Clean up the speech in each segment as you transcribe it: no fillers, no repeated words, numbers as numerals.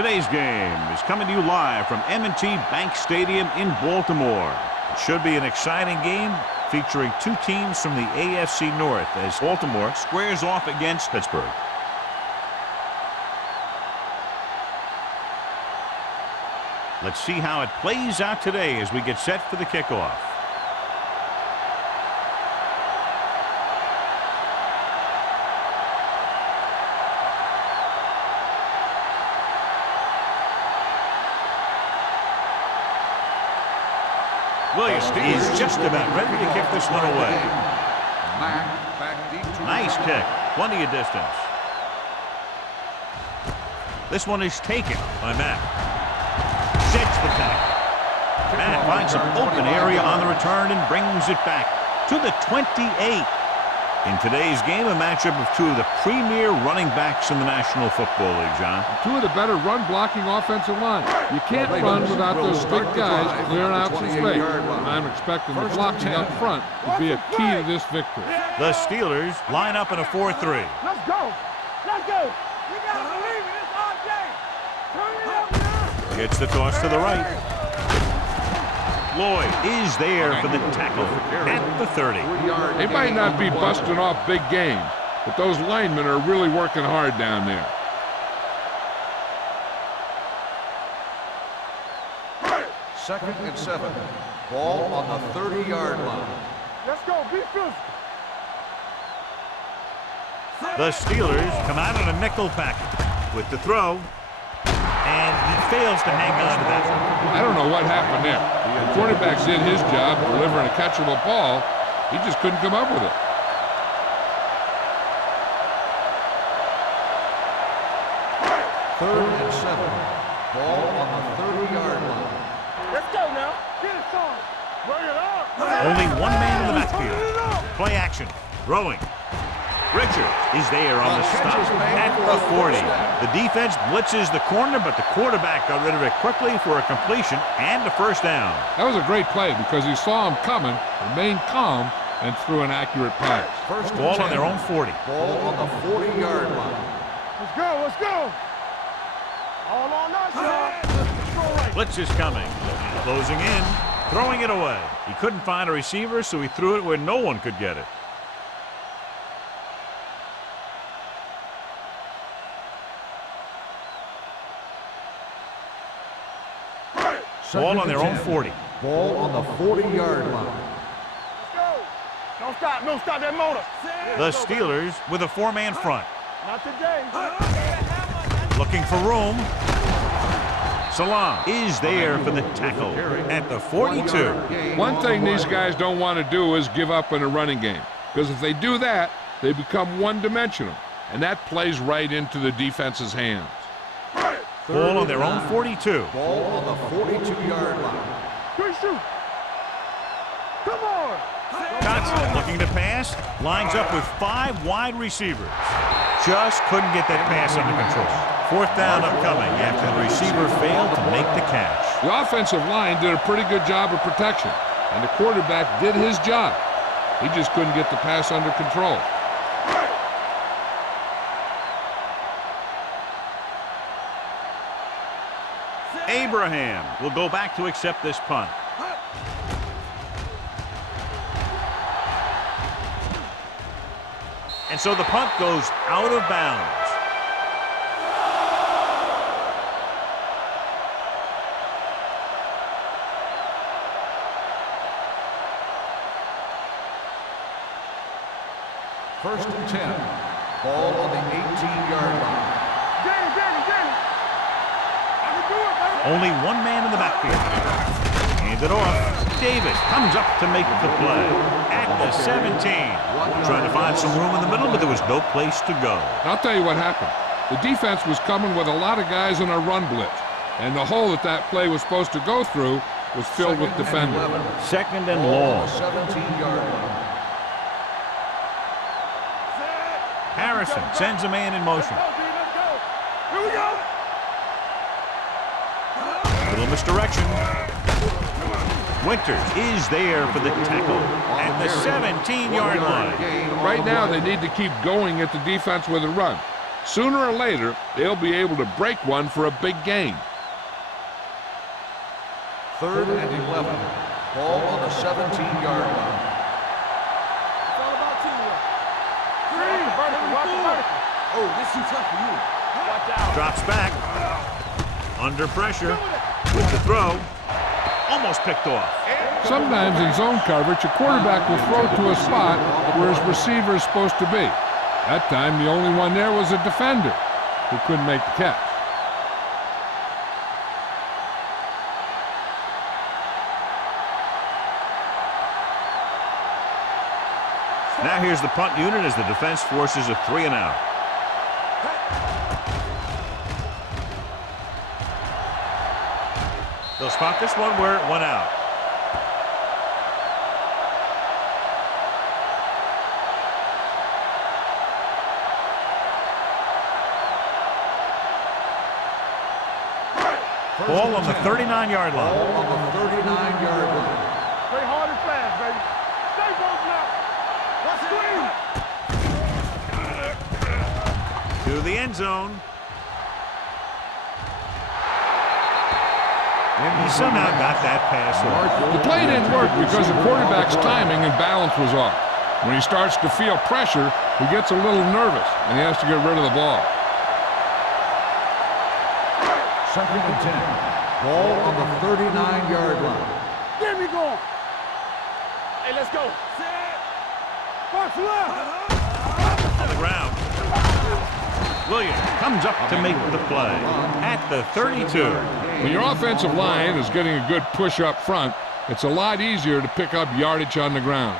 Today's game is coming to you live from M&T Bank Stadium in Baltimore. It should be an exciting game featuring two teams from the AFC North as Baltimore squares off against Pittsburgh. Let's see how it plays out today as we get set for the kickoff. Williams is just about ready to kick this one away. Nice kick. Plenty of distance. This one is taken by Matt. Sets the tackle. Matt finds some open area on the return and brings it back to the 28. In today's game, a matchup of two of the premier running backs in the National Football League, John. Two of the better run-blocking offensive lines. You can't run without those big guys clearing out some space. I'm expecting the blocking up front to be a key to this victory. The Steelers line up in a 4-3. Let's go! Let's go! You gotta believe it! It's our game! Turn it up now! Gets the toss to the right. Lloyd is there for the tackle at the 30. They might not be busting off big games, but those linemen are really working hard down there. Second and 7. Ball on the 30-yard line. Let's go! Be physical! The Steelers come out in a nickel package with the throw, and he fails to hang on to that. I don't know what happened there. The quarterback did his job delivering a catchable ball. He just couldn't come up with it. Third and 7. Ball on the 30-yard line. Let's go now! Get it on! Bring it up! Only one man in the backfield. Play action. Throwing. Richard is there on the stop at the 40. The defense blitzes the corner, but the quarterback got rid of it quickly for a completion and a first down. That was a great play because he saw him coming, remained calm, and threw an accurate pass. First Ball on their own 40. Ball on the 40-yard line. Let's go! Let's go! All on us, y'all! Blitz is coming. Closing in. Throwing it away. He couldn't find a receiver, so he threw it where no one could get it. Ball on their own 40. Ball on the 40-yard line. Let's go! Don't stop! Don't stop that motor! The Steelers with a four-man front. Not today! Looking for room. Salam is there for the tackle at the 42. One thing these guys don't want to do is give up in a running game, because if they do that, they become one-dimensional, and that plays right into the defense's hands. Ball on their own 42. Ball on the 42-yard line. Quick shoot! Come on! Johnson looking to pass. Lines up with 5 wide receivers. Just couldn't get that pass under control. Fourth down upcoming after the receiver failed to make the catch. The offensive line did a pretty good job of protection, and the quarterback did his job. He just couldn't get the pass under control. Abraham will go back to accept this punt. And so the punt goes out of bounds. First and 10. Ball on the 18-yard line. Danny! I can do it, baby! Only one man in the backfield. Hand it off. Davis comes up to make the play at the 17. Trying to find some room in the middle, but there was no place to go. I'll tell you what happened. The defense was coming with a lot of guys in a run blitz, and the hole that play was supposed to go through was filled with defenders. Second and Ball long. on the 17-yard line. Harrison sends a man in motion. Let's go! Here we go! Little misdirection. Winters is there for the tackle at the 17-yard line. Right now, they need to keep going at the defense with a run. Sooner or later, they'll be able to break one for a big gain. 3rd and 11. Ball on the 17-yard line. It's all about teamwork. Green, watch the vertical. Oh, this is tough for you. Watch out. Drops back. Under pressure. With the throw. Almost picked off. Sometimes in zone coverage, a quarterback will throw to a spot where his receiver is supposed to be. That time, the only one there was a defender who couldn't make the catch. Now here's the punt unit as the defense forces a 3 and out. They'll spot this one where it went out. Ball on the 39-yard line. Ball on the 39-yard line. Play hard and fast, baby. Stay broke now. Let's To the end zone. He somehow got that pass off. The play didn't work because the quarterback's timing and balance was off. When he starts to feel pressure, he gets a little nervous, and he has to get rid of the ball. 2nd and 10. Ball on the 39-yard line. Get me going. Hey, let's go. Set. Box left. On the ground. Williams comes up to make the play at the 32. When your offensive line is getting a good push up front, it's a lot easier to pick up yardage on the ground.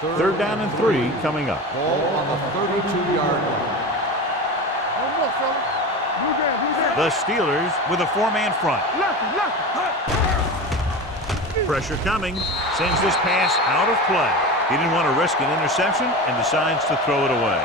3rd down and 3 coming up. Ball on the 32-yard line. One more, fella. Blue down, blue down. The Steelers with a 4-man front. Lefty, lefty. Pressure coming. Sends this pass out of play. He didn't want to risk an interception and decides to throw it away.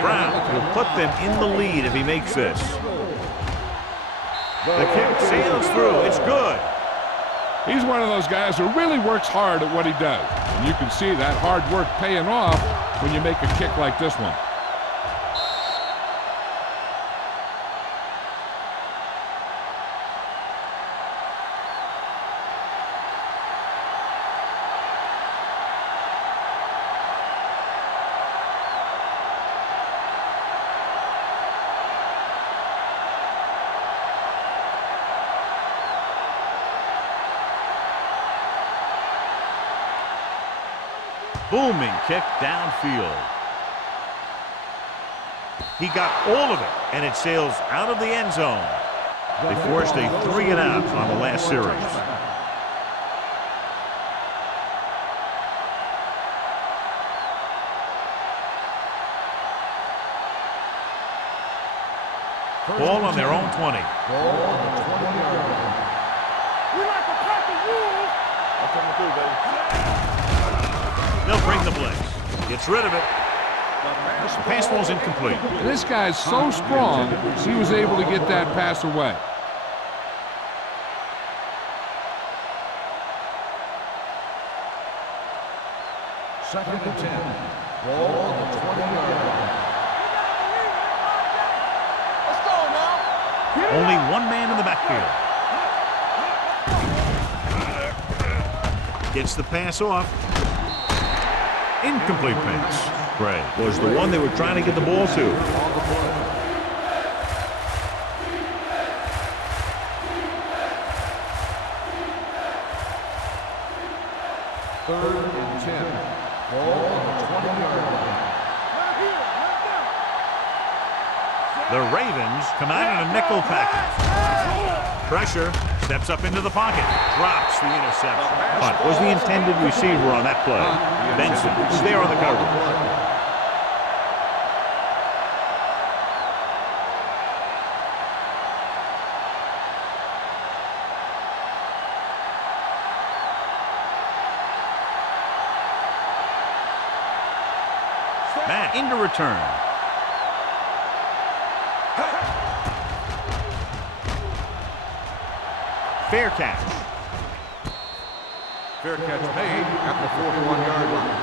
Brown will put them in the lead if he makes this. The kick sails through. It's good. He's one of those guys who really works hard at what he does. And you can see that hard work paying off when you make a kick like this one. Booming kick downfield. He got all of it, and it sails out of the end zone. They forced a 3 and out on the last series. Ball on their own 20. Ball on the 20-yard line. We like to cut the rules. I'm coming through, baby. They'll bring the blitz. Gets rid of it. Pass ball's incomplete. And this guy's so strong, he was able to get that pass away. Second and 10. Ball on the 20-yard line. Let's go now. Only one man in the backfield. Gets the pass off. Incomplete pass. Gray was the one they were trying to get the ball to. Third and 10. Ball on the 20-yard line. Right here, right The Ravens come out in a nickel package. Pressure. Steps up into the pocket. Drops the interception. Punt was the intended receiver on that play. Benson is there on the cover. Back into return. Fair catch. Fair catch made at the 41-yard line.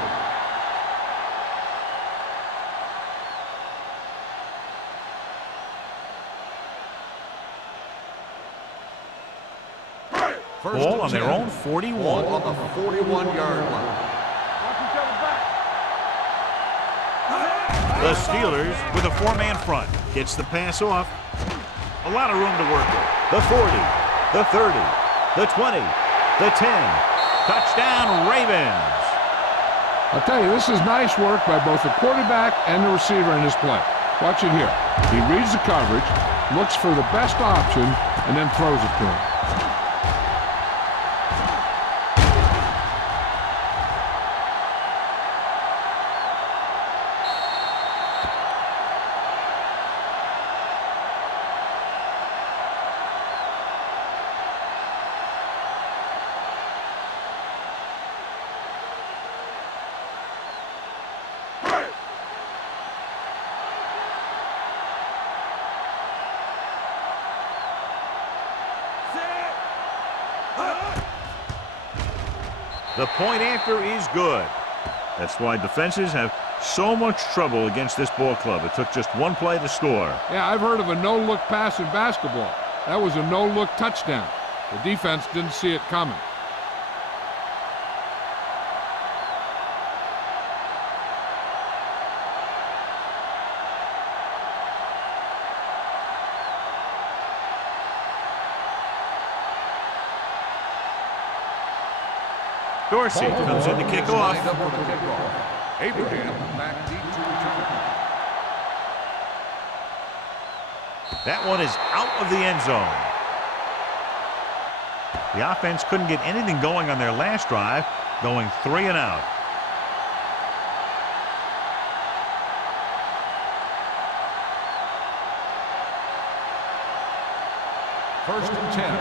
Ball on their own 41. Ball on the 41-yard line. The Steelers with a four-man front. Gets the pass off. A lot of room to work with. The 40, the 30, the 20, the 10. Touchdown, Ravens. I'll tell you, this is nice work by both the quarterback and the receiver in this play. Watch it here. He reads the coverage, looks for the best option, and then throws it to him. The point after is good. That's why defenses have so much trouble against this ball club. It took just one play to score. Yeah, I've heard of a no-look pass in basketball. That was a no-look touchdown. The defense didn't see it coming. Dorsey comes in to kick off. Lined up for the kickoff. Abraham back deep to return. That one is out of the end zone. The offense couldn't get anything going on their last drive, going 3 and out. First and 10.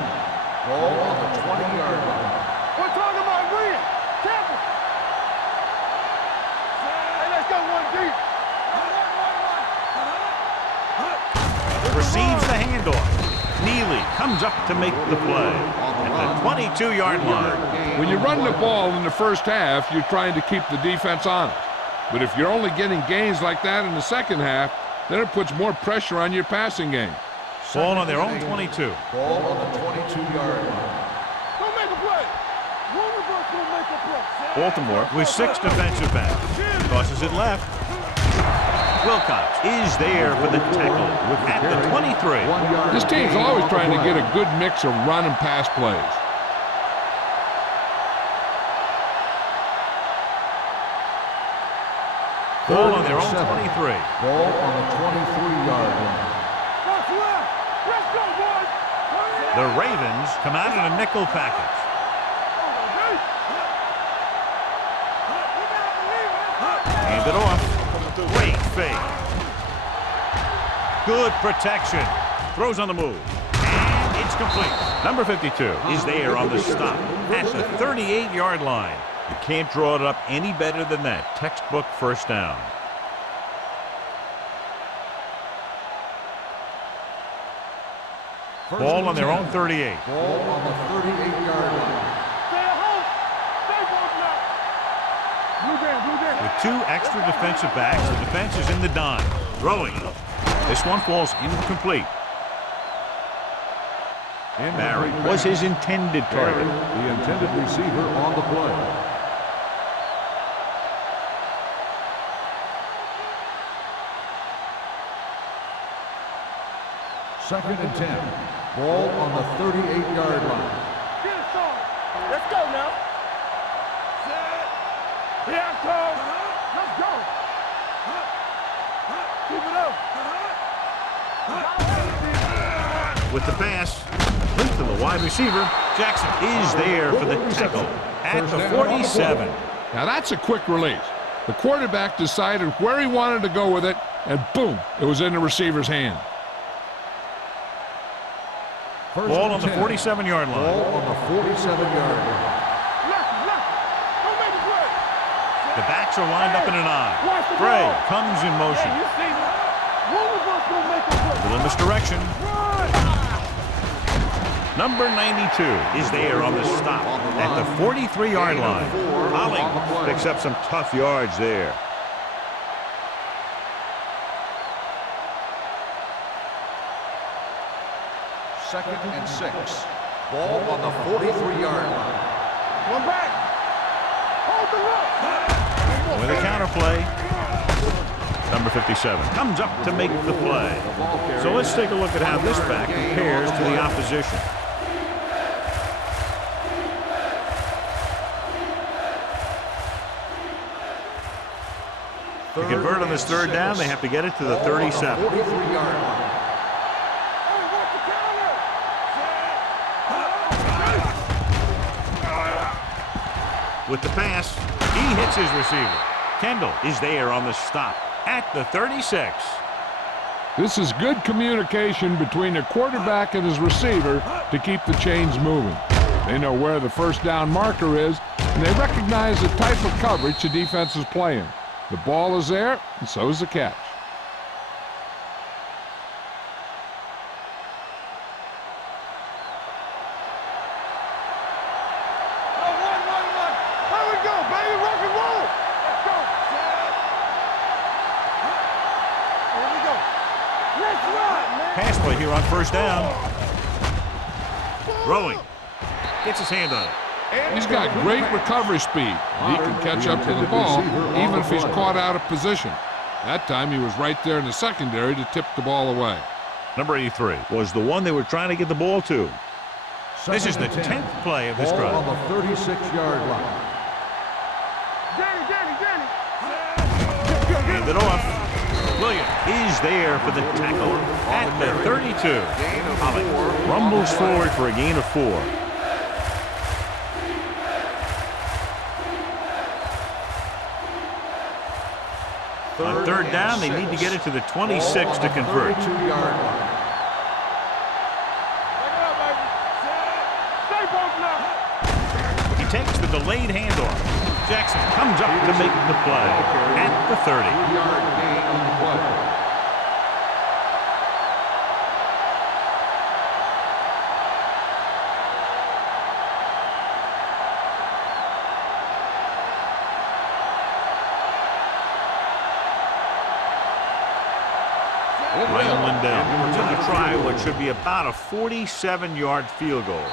Ball on the 20-yard line. We're talking about Williams. Careful. Hey, let's go one deep. Receives the handoff. Neely comes up to make the play at the 22-yard line. When you run the ball in the first half, you're trying to keep the defense honest. But if you're only getting gains like that in the second half, then it puts more pressure on your passing game. Ball on their own 22. Ball on the 22-yard line. Don't make a play. One of us will make a play. Baltimore with 6 defensive backs. Tosses it left. Wilcox is there for the tackle at the 23. This team's always trying to get a good mix of run and pass plays. Ball on their own 23. Ball on the 23-yard line. What's left? Let's go, boys. The Ravens come out in a nickel package. Hand it off. Great fake. Good protection. Throws on the move. And it's complete. Number 52 is there on the stop at the 38-yard line. You can't draw it up any better than that. Textbook first down. Ball on their own 38. Ball on the 38-yard line. Stay at home. Stay both now. Blue down, blue down. With 2 extra defensive backs, the defense is in the dime. Throwing. This one falls incomplete. Barry was his intended target. The intended receiver on the play. Second and 10. Ball on the 38-yard line. Get it started. Let's go now. Set. Here it comes. Let's go. Keep it up. With the pass, link to the wide receiver. Jackson is there for the tackle at the 47. Now that's a quick release. The quarterback decided where he wanted to go with it, and boom, it was in the receiver's hand. Ball on the 47-yard line. Ball on the 47-yard line. Left. Don't make a play. The backs are lined up in an I. Watch the Gray ball. comes in motion. Hey, you see that? One of us gonna make a play. Still in this direction. Run! Number 92 is there on the stop at the 43-yard line. Holly picks up some tough yards there. Second and 6. Ball on the 43-yard line. One back. Hold the look. With a counter play, number 57 comes up to make the play. So let's take a look at how this back compares to the opposition. To convert on this third down, they have to get it to the 37. 43-yard line. With the pass, he hits his receiver. Kendall is there on the stop at the 36. This is good communication between the quarterback and his receiver to keep the chains moving. They know where the first down marker is, and they recognize the type of coverage the defense is playing. The ball is there, and so is the catch. Pass play here on first down. Throwing. Gets his hand on it. He's got great recovery speed. He can catch up to the ball even if he's caught out of position. That time he was right there in the secondary to tip the ball away. Number 83 was the one they were trying to get the ball to. This is the 10th play of this drive. Ball on the 36-yard line. Hand it off. Williams is there for the tackle at the 32. Holly rumbles forward for a gain of 4. On third down, they need to get it to the 26 to convert. 32-yard line. He takes the delayed handoff. Jackson comes up to make the play at the 30. 3-yard gain on the play. Ryan Lindell to try what should be about a 47-yard field goal.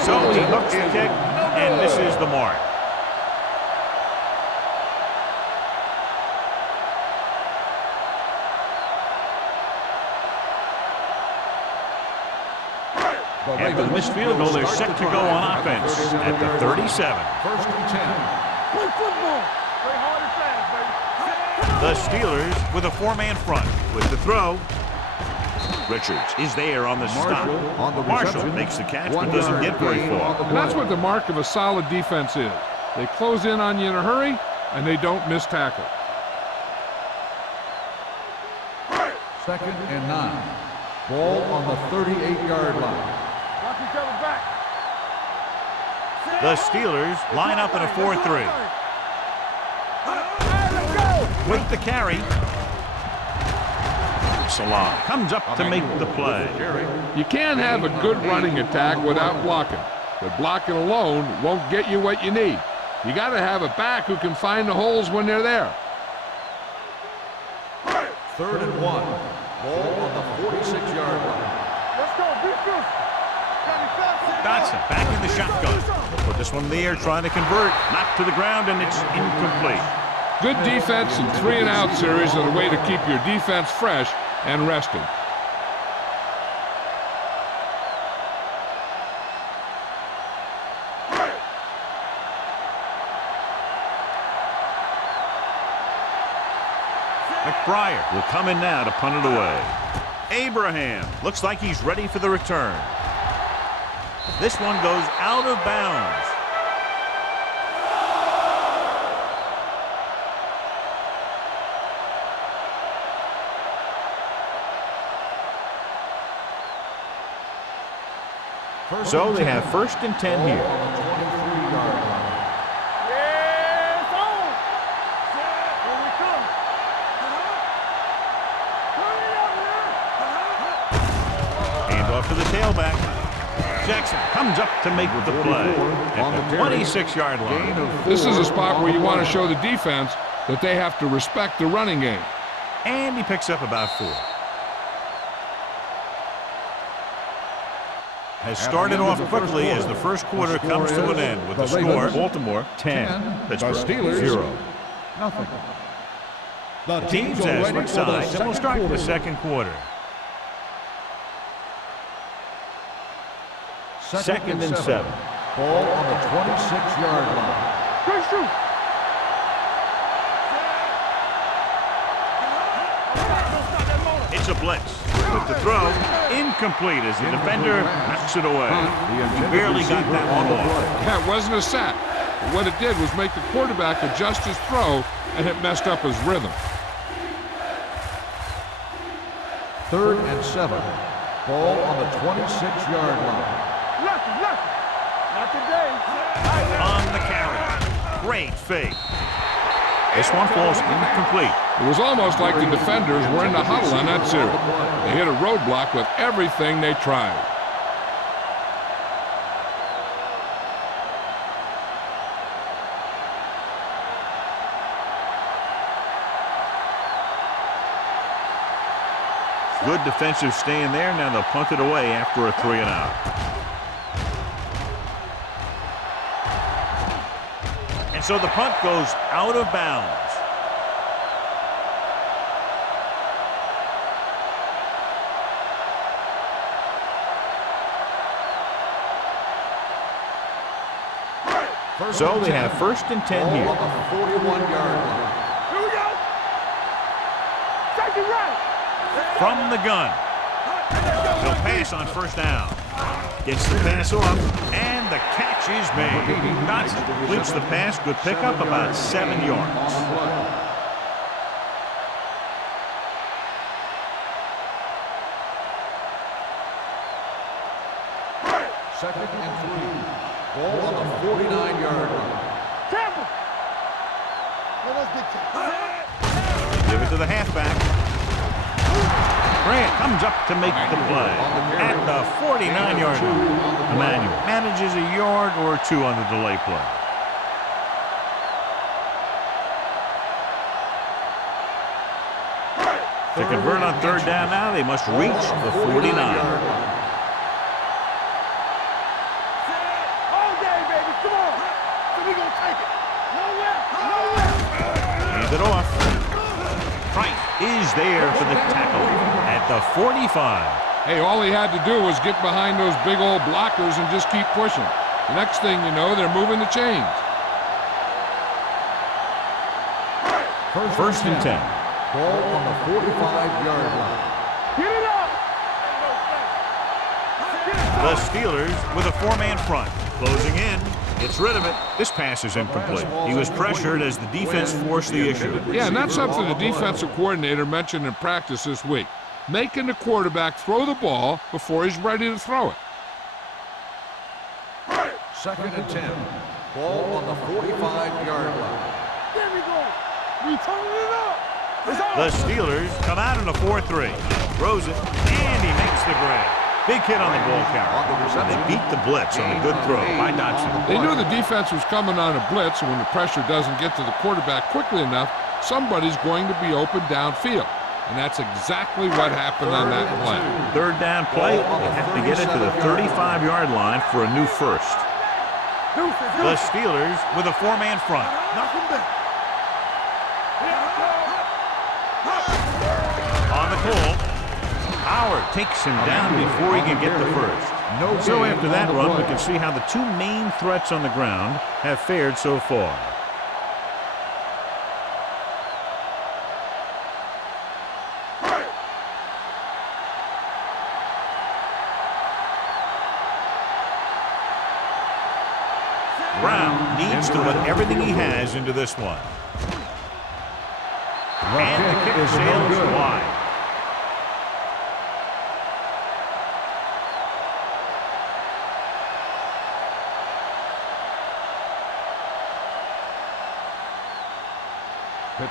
So he hooks the kick and misses the mark. After the missed field goal, they're set to go on offense at the 37. First and 10. Play football. Play hard and fast, baby. The Steelers with a 4-man front. With the throw, Richards is there on the stop. Marshall makes the catch but doesn't get very far. And that's what the mark of a solid defense is. They close in on you in a hurry, and they don't miss tackle. Second and 9. Ball on the 38-yard line. Watch each other back. The Steelers line up in a 4-3. With the carry, Salah comes up to make the play. You can't have a good running attack without blocking, but blocking alone won't get you what you need. You got to have a back who can find the holes when they're there. Third and 1. Ball on the 46-yard line. Let's go. Be good. Dotson back in the shotgun. Put this one in the air, trying to convert. Knocked to the ground, and it's incomplete. Good defense and 3-and-out series are the way to keep your defense fresh and rested. McBriar will come in now to punt it away. Abraham looks like he's ready for the return. This one goes out of bounds. So they have first and 10 here. Yeah, it's on. tailback. Jackson comes up to make the play at the 26-yard line. This is a spot where you want to show the defense that they have to respect the running game. And he picks up about 4. Has started off quickly as the first quarter comes to an end with the score. Baltimore 10, Pittsburgh 0. Nothing. The teams as switch sides, and we'll start the second quarter. Second and 7. Ball on the 26-yard line. It's a blitz. With the throw, incomplete as the defender knocks it away. He barely got that one off. Yeah, it wasn't a sack. But what it did was make the quarterback adjust his throw, and it messed up his rhythm. 3rd and 7. Ball on the 26-yard line. Not today. On the carry. Great fake. This one falls incomplete. It was almost like the defenders were in the huddle on that series. They hit a roadblock with everything they tried. Good defensive stand there. Now they'll punt it away after a 3-and-out. And so the punt goes out of bounds. So they have 1st and 10 here. Ball on the 41-yard line. Here we go. Take it right. From the gun. They'll pass on 1st down. Gets the pass off, and the catch is made. Dotson completes the pass. Good pickup, about 7 yards. Second and 3. Ball on the 49-yard line. Tampa. Give it to the halfback. Grant comes up to make the play at the 49-yard line. Emmanuel manages a yard or 2 on the delay play. To convert on 3rd down now, they must reach the 49. Hand it off. Price is there for the tackle at the 45. Hey, all he had to do was get behind those big old blockers and just keep pushing. The next thing you know, they're moving the chains. 1st and 10. Ball on the 45-yard line. Get it up. The Steelers with a 4-man front. Closing in. Gets rid of it. This pass is incomplete. He was pressured as the defense forced the issue. Yeah, and that's something the defensive coordinator mentioned in practice this week. Making the quarterback throw the ball before he's ready to throw it. 2nd and 10. Ball on the 45-yard line. There we go. We turning it up. The Steelers come out in a 4-3. Throws it, and he makes the grab. Big hit on the ball carrier. They beat the blitz on a good throw by Dotson. They knew the defense was coming on a blitz, and when the pressure doesn't get to the quarterback quickly enough, somebody's going to be open downfield. And that's exactly what happened on that play. 3rd down play. They have to get it to the 35-yard line for a new 1st. The Steelers with a 4-man front. On the call. Howard takes him down before he can get the 1st. So after that run, we can see how the 2 main threats on the ground have fared so far. Brown needs to put everything he has into this one. And the kick sails wide.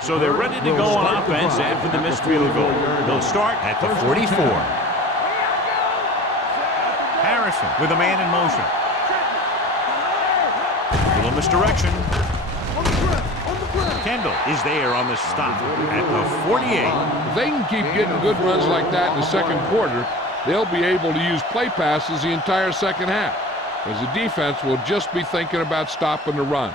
So they're ready to go on offense after the missed field goal. They'll start at the 44. Carson with a man in motion. A little misdirection. Kendall is there on the stop at the 48. If they can keep getting good runs like that in the second quarter, they'll be able to use play passes the entire second half, as the defense will just be thinking about stopping the run.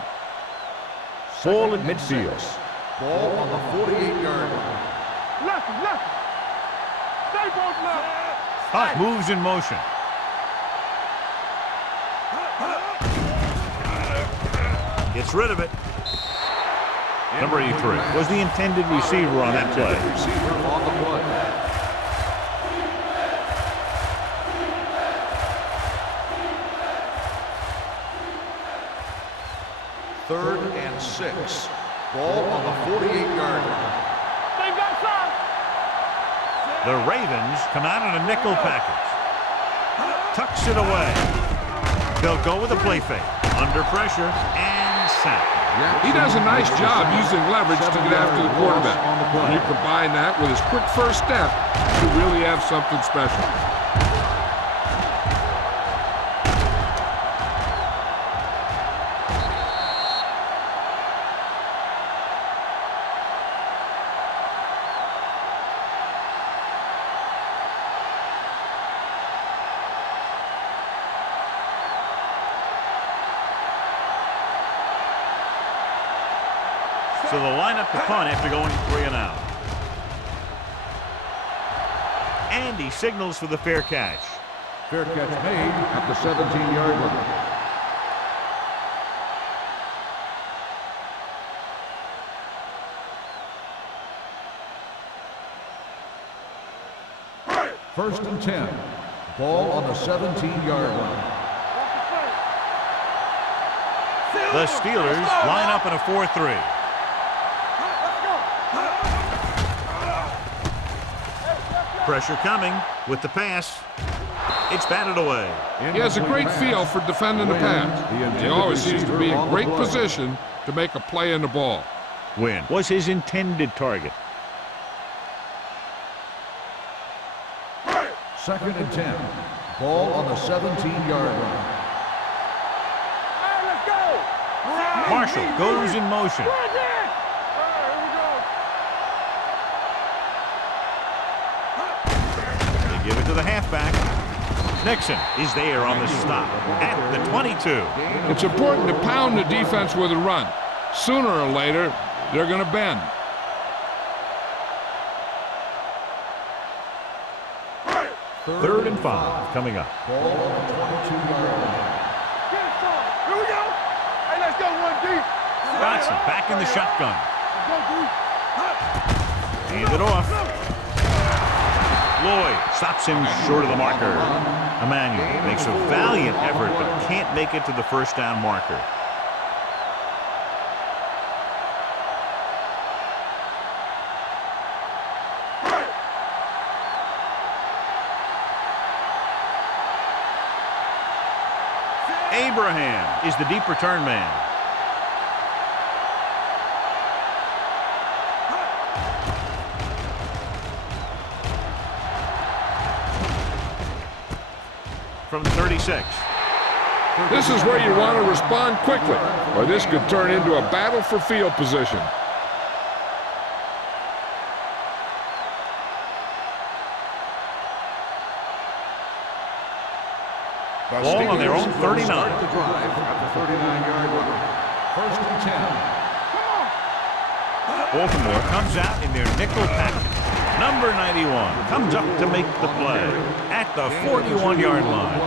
Ball at midfield. Ball on the 48-yard line. Left. Stay both left. Hunt moves in motion. Gets rid of it. Number 83 was the intended receiver on that play. Receiver on the play. Third and 6. Ball on the 48-yard line. They've got some. The Ravens come out in a nickel package. Tucks it away. They'll go with a play fake. Under pressure and sack. He does a nice job using leverage to get after the quarterback. When you combine that with his quick first step, you really have something special. So the lineup to punt after going 3 and out. And he signals for the fair catch. Fair catch made at the 17-yard line. First and 10. Ball on the 17-yard line. The Steelers line up in a 4-3. Pressure coming with the pass. It's batted away. He has a great feel for defending the pass. He always seems to be in great position to make a play in the ball. Win was his intended target. Second and 10. Ball on the 17-yard line. Hey, let's go. Marshall goes in motion. They give it to the halfback. Nixon is there on the stop at the 22. It's important to pound the defense with a run. Sooner or later, they're going to bend. Third and 5 coming up. Ball on the 22-yard line. Here we go. Hey, let's go, 1D. Johnson back in the shotgun. Let's go, D. Hand it off. Lloyd stops him short of the marker. Emmanuel makes a valiant effort but can't make it to the first down marker. Abraham is the deep return man. From 36. This is where you want to respond quickly, or this could turn into a battle for field position. Ball on their own 39. Start the drive at the 39-yard line. First and 10. Baltimore comes out in their nickel package. Number 91 comes up to make the play at the 41-yard line.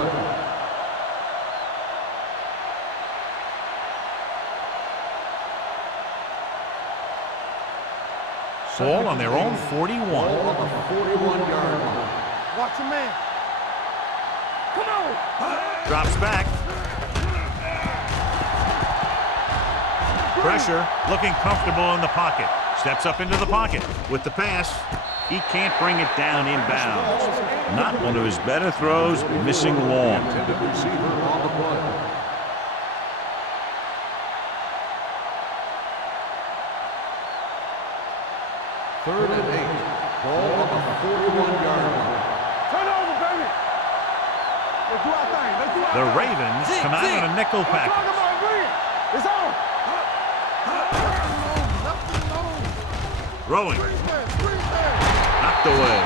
Ball on their own 41. Ball on the 41-yard line. Watch your man. Come on. Drops back. Pressure, looking comfortable in the pocket. Steps up into the pocket with the pass. He can't bring it down inbounds. Not one of his better throws, missing long. Intended receiver on the play. Third and 8. Ball on the 41-yard line. Turn over, baby. Let's do our thing. Let's do our The thing. Ravens come out in a nickel Come package. on, bring it. It's on. Throwing. Knocked away.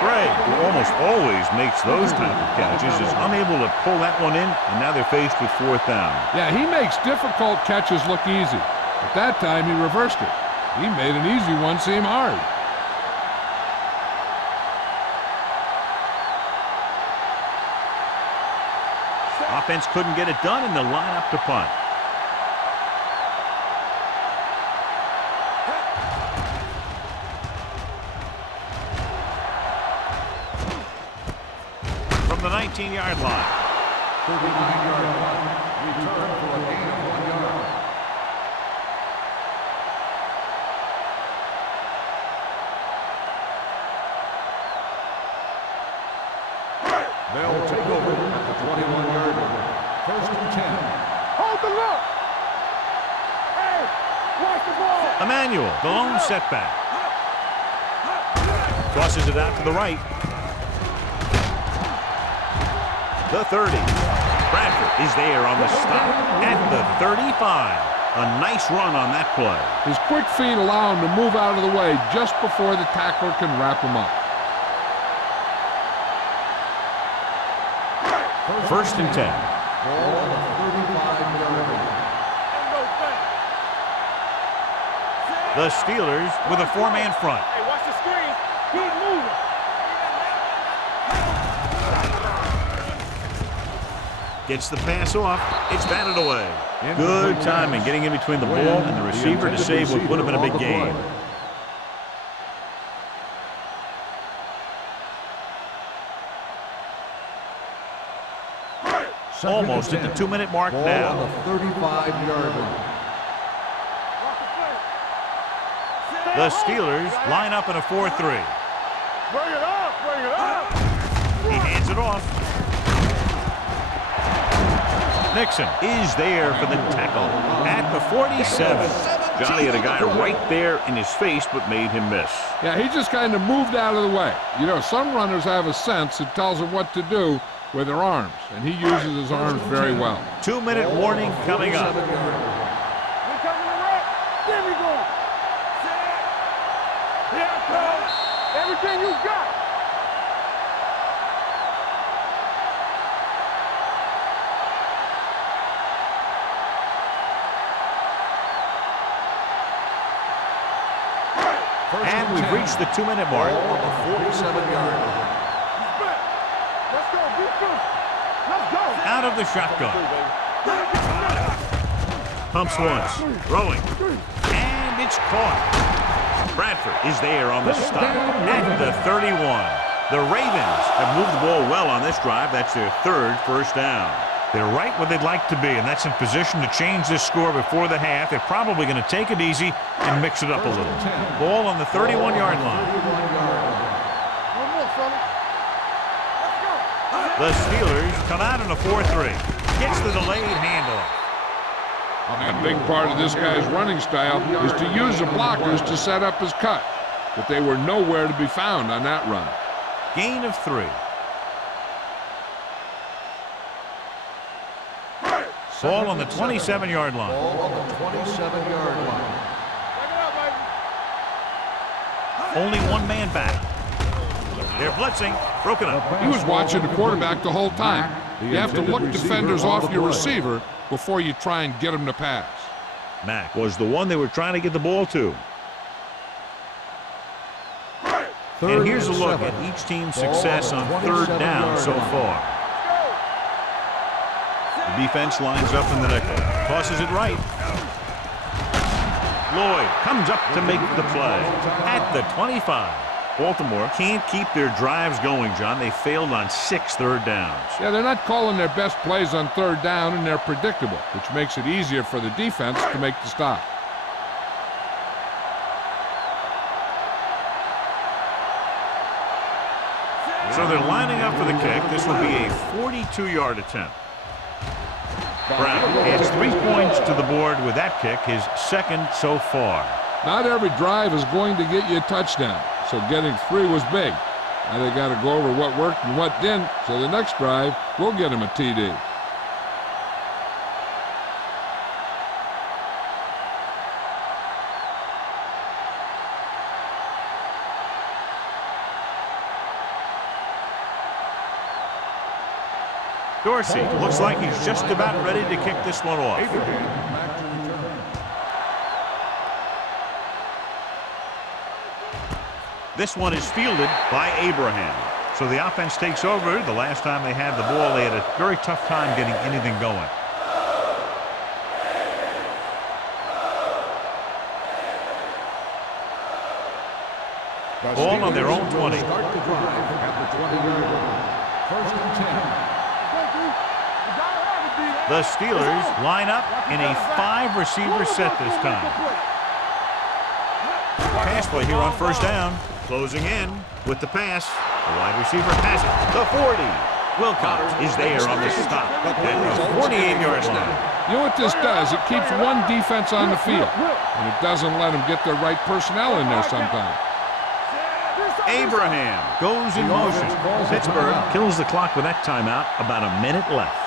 Gray, who almost always makes those type of catches, is unable to pull that one in, and now they're faced with 4th down. Yeah, he makes difficult catches look easy. But that time he reversed it. He made an easy one seem hard. Offense couldn't get it done, and they'll line up to punt. From the 19-yard line. 39-yard line. Return for a gain of 1 yard. They'll take over at the 21-yard line. 1st and 10. Hold the look. Hey, watch the ball. Emmanuel, the lone setback. Tosses it out to the right. The 30. Bradford is there on the stop at the 35. A nice run on that play. His quick feet allow him to move out of the way just before the tackler can wrap him up. 1st and 10. Ball on the 35-yard line. The Steelers with a 4-man front. Hey, watch the screen. Keep moving. Gets the pass off. It's batted away. Good timing getting in between the ball and the receiver to save what would have been a big gain. Almost at the 2-minute mark Ball now. on the 35-yard line. The Steelers line up in a 4-3. Bring it up. Bring it up. He hands it off. Nixon is there for the tackle at the 47. Johnny had a guy right there in his face but made him miss. Yeah, he just kind of moved out of the way. You know, some runners have a sense that tells them what to do with their arms, and he uses his arms very well. 2-minute warning coming up. We coming to wreck. There we go. Here it comes. Everything you got. And we've reached the 2-minute mark. Ball on the 47-yard line. Let's go. Defense. Let's go. Out of the shotgun. Pumps once. Throwing. And it's caught. Bradford is there on the stop at the 31. The Ravens have moved the ball well on this drive. That's their 3rd first down. They're right where they'd like to be, and that's in position to change this score before the half. They're probably going to take it easy and mix it up a little. Ball on the 31-yard line. One more, fella. Let's go. The Steelers come out in a 4-3. Gets the delayed handoff. A big part of this guy's running style is to use the blockers to set up his cut, but they were nowhere to be found on that run. Gain of 3. Ball on the 27-yard line. Ball on the 27-yard line. Bring it up, baby. Only one man back. They're blitzing. Broken up. He was watching the quarterback the whole time. You have to look defenders off your receiver before you try and get him to pass. Mack was the one they were trying to get the ball to. And here's a look at each team's success on 3rd down so far. The defense lines up in the nickel. Tosses it right. Lloyd comes up to make the play at the 25. Baltimore can't keep their drives going, John. They failed on 6 third downs. Yeah, they're not calling their best plays on 3rd down, and they're predictable, which makes it easier for the defense to make the stop. So they're lining up for the kick. This will be a 42-yard attempt. Brown adds 3 points to the board with that kick, his 2nd so far. Not every drive is going to get you a touchdown, so getting 3 was big. Now they got to go over what worked and what didn't, so the next drive will get them a TD. Dorsey looks like he's just about ready to kick this one off. This one is fielded by Abraham. So the offense takes over. The last time they had the ball, they had a very tough time getting anything going. Ball on their own 20. Start the drive at the 20-yard line. First and 10. The Steelers line up in a 5-receiver set this time. Pass play here on first down. Closing in with the pass. The wide receiver has it. The 40. Wilcox is there on the stop at the 48-yard line. You know what this does? It keeps one defense on the field, and it doesn't let them get the right personnel in there sometimes. Abraham goes in motion. Pittsburgh kills the clock with that timeout. About a minute left.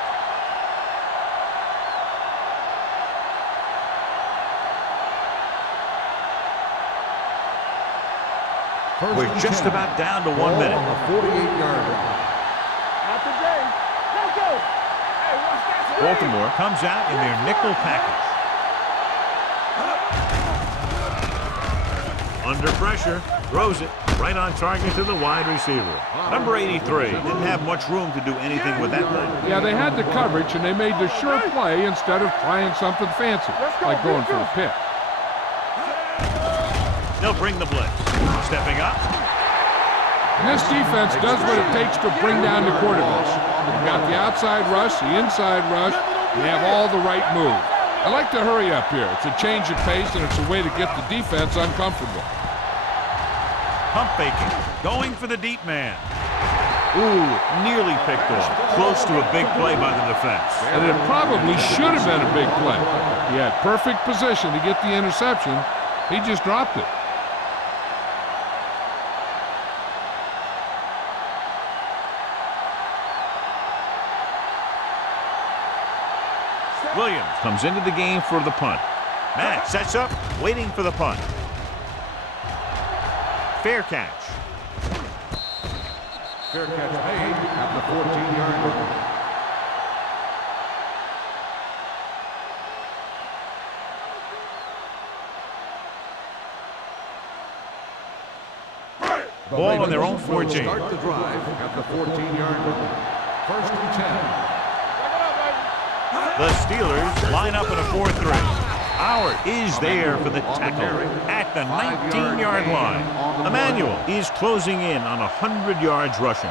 We're just about down to 1 minute. On the 48-yard line. Not today. Let's go. Hey, watch that. Baltimore comes out in their nickel package. Under pressure, throws it right on target to the wide receiver. Number 83 didn't have much room to do anything with that one. Yeah, they had the coverage, and they made the sure play instead of trying something fancy, like going for a pick. They'll bring the blitz. Stepping up. And this defense does what it takes to bring down the quarterback. You've got the outside rush, the inside rush, and they have all the right moves. I like to hurry up here. It's a change of pace, and it's a way to get the defense uncomfortable. Pump faking. Going for the deep man. Ooh, nearly picked off. Close to a big play by the defense. And it probably should have been a big play. He had perfect position to get the interception. He just dropped it. Williams comes into the game for the punt. Matt sets up, waiting for the punt. Fair catch. Fair catch made at the 14-yard line. Ball on their own 14. Start the drive at the 14-yard line. First and 10. The Steelers line up in a 4-3. Howard is there for the tackle at the 19-yard line. Emmanuel is closing in on 100 yards rushing.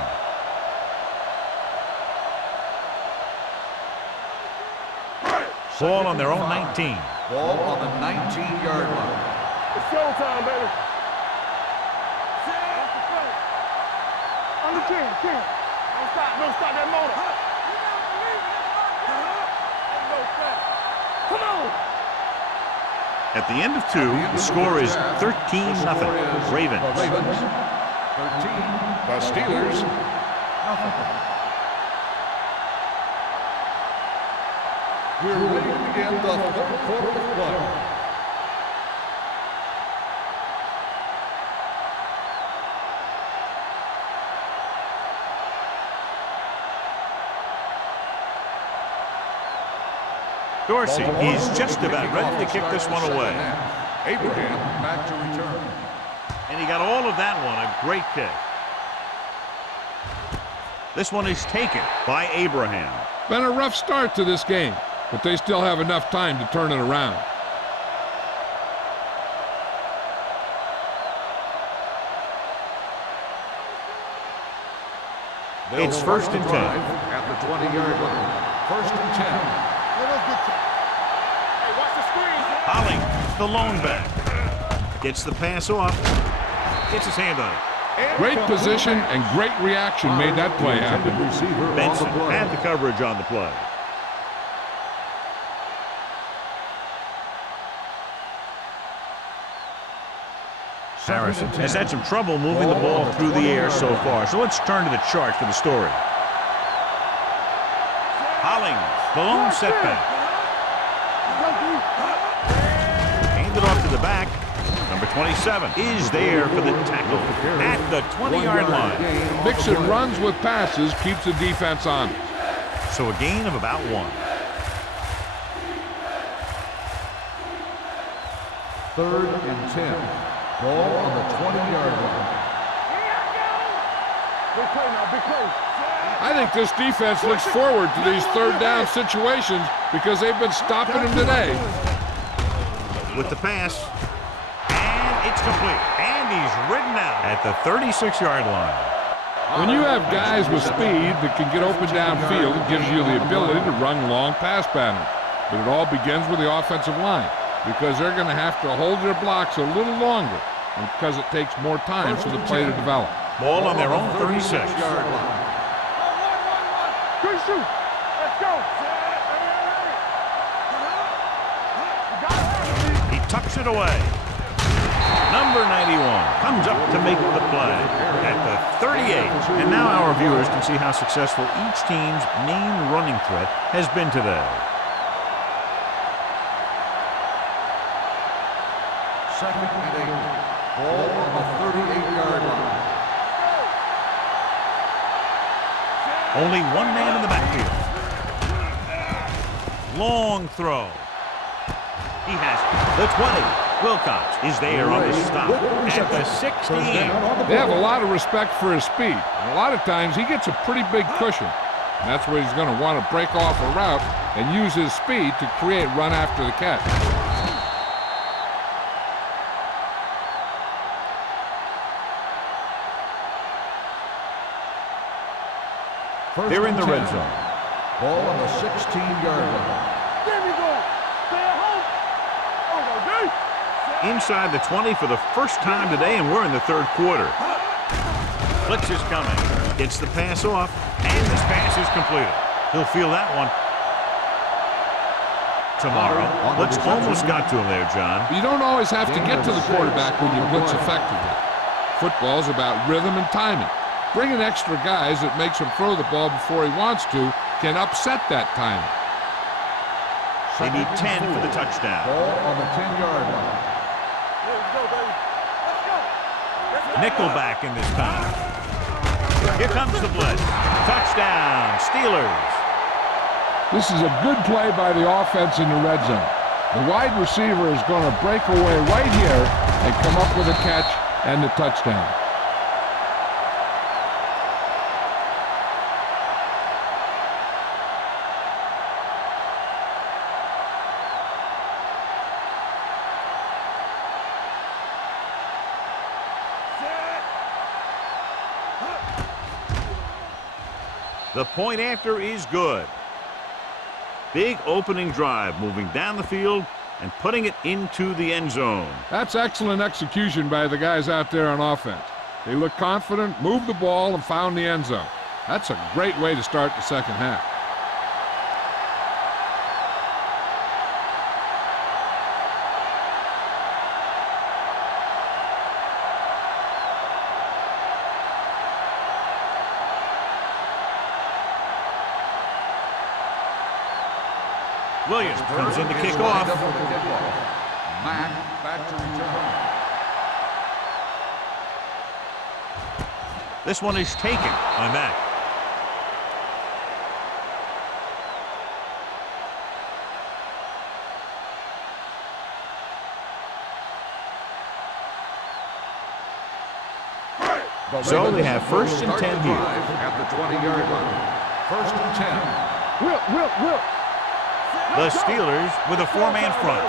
Ball on their own 19. Ball on the 19-yard line. It's showtime, baby. On the 10. Don't stop that motor. Come on. At the end of 2, the score is 13-0. Ravens. 13. The Steelers. We're ready to begin the third quarter of play. Dorsey is just about ready to kick this one away. Abraham back to return. And he got all of that one, a great kick. This one is taken by Abraham. Been a rough start to this game, but they still have enough time to turn it around. It's first and 10. At the 20-yard line. First and 10. Hey, watch the screen. Holling, the lone back. Gets the pass off. Gets his hand on it. Great position and great reaction made that play happen. Benson had the coverage on the play. Harrison has had some trouble moving the ball through the air so far, so let's turn to the chart for the story. Hollings, the lone setback. Handed off to the back. Number 27 is there for the tackle at the 20-yard line. Mixing runs with passes keeps the defense honest. So a gain of about 1. Third and 10. Ball on the 20-yard line. Big play now, big play. I think this defense looks forward to these third down situations because they've been stopping them today. With the pass, and it's complete. And he's ridden out at the 36-yard line. When you have guys with speed that can get open downfield, it gives you the ability to run long pass patterns. But it all begins with the offensive line because they're going to have to hold their blocks a little longer because it takes more time for the play to develop. Ball on their own 36-yard line. Good shoot. Let's go. He tucks it away. Number 91 comes up to make the play at the 38. And now our viewers can see how successful each team's main running threat has been today. Second and 8. Ball on the 38-yard line. Only one man in the backfield. Long throw. He has it. The 20. Wilcox is there on the stop at the 16. They have a lot of respect for his speed. And a lot of times he gets a pretty big cushion. And that's where he's going to want to break off a route and use his speed to create run after the catch. They're in the red zone. Ball on the 16-yard line. There we go. Stay at home. Inside the 20 for the first time today, and we're in the third quarter. Blitz is coming. Gets the pass off, and this pass is completed. He'll feel that one tomorrow. Blitz almost got to him there, John. You don't always have to get to the quarterback when you blitz effectively. Football's about rhythm and timing. Bringing extra guys that makes him throw the ball before he wants to can upset that timing. They need 10 for the touchdown. Ball on the 10-yard line. Let's go, baby. Let's go. Nickelback in this time. Here comes the blitz. Touchdown, Steelers. This is a good play by the offense in the red zone. The wide receiver is going to break away right here and come up with a catch and the touchdown. The point after is good. Big opening drive, moving down the field and putting it into the end zone. That's excellent execution by the guys out there on offense. They look confident, moved the ball, and found the end zone. That's a great way to start the second half. Williams comes in to kick off. Mack back to return. This one is taken by Mack. So they have first and 10 here. At the 20-yard line. First and 10. Will. The Steelers with a four-man front.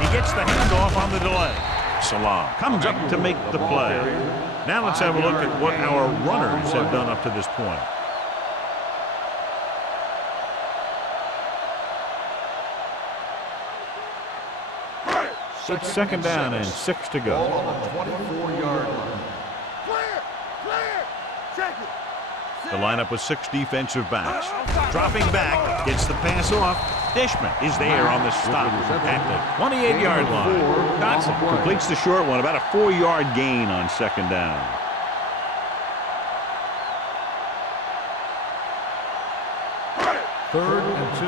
He gets the handoff on the delay. Salam comes up to make the play. Now let's have a look at what our runners have done up to this point. It's second down and 6 to go. Ball on the 24-yard line. Clear. Check it. The lineup with 6 defensive backs. Dropping back, gets the pass off, Dishman is there on the stop at the 28-yard line. Dotson completes the short one, about a 4-yard gain on second down. Third and 2.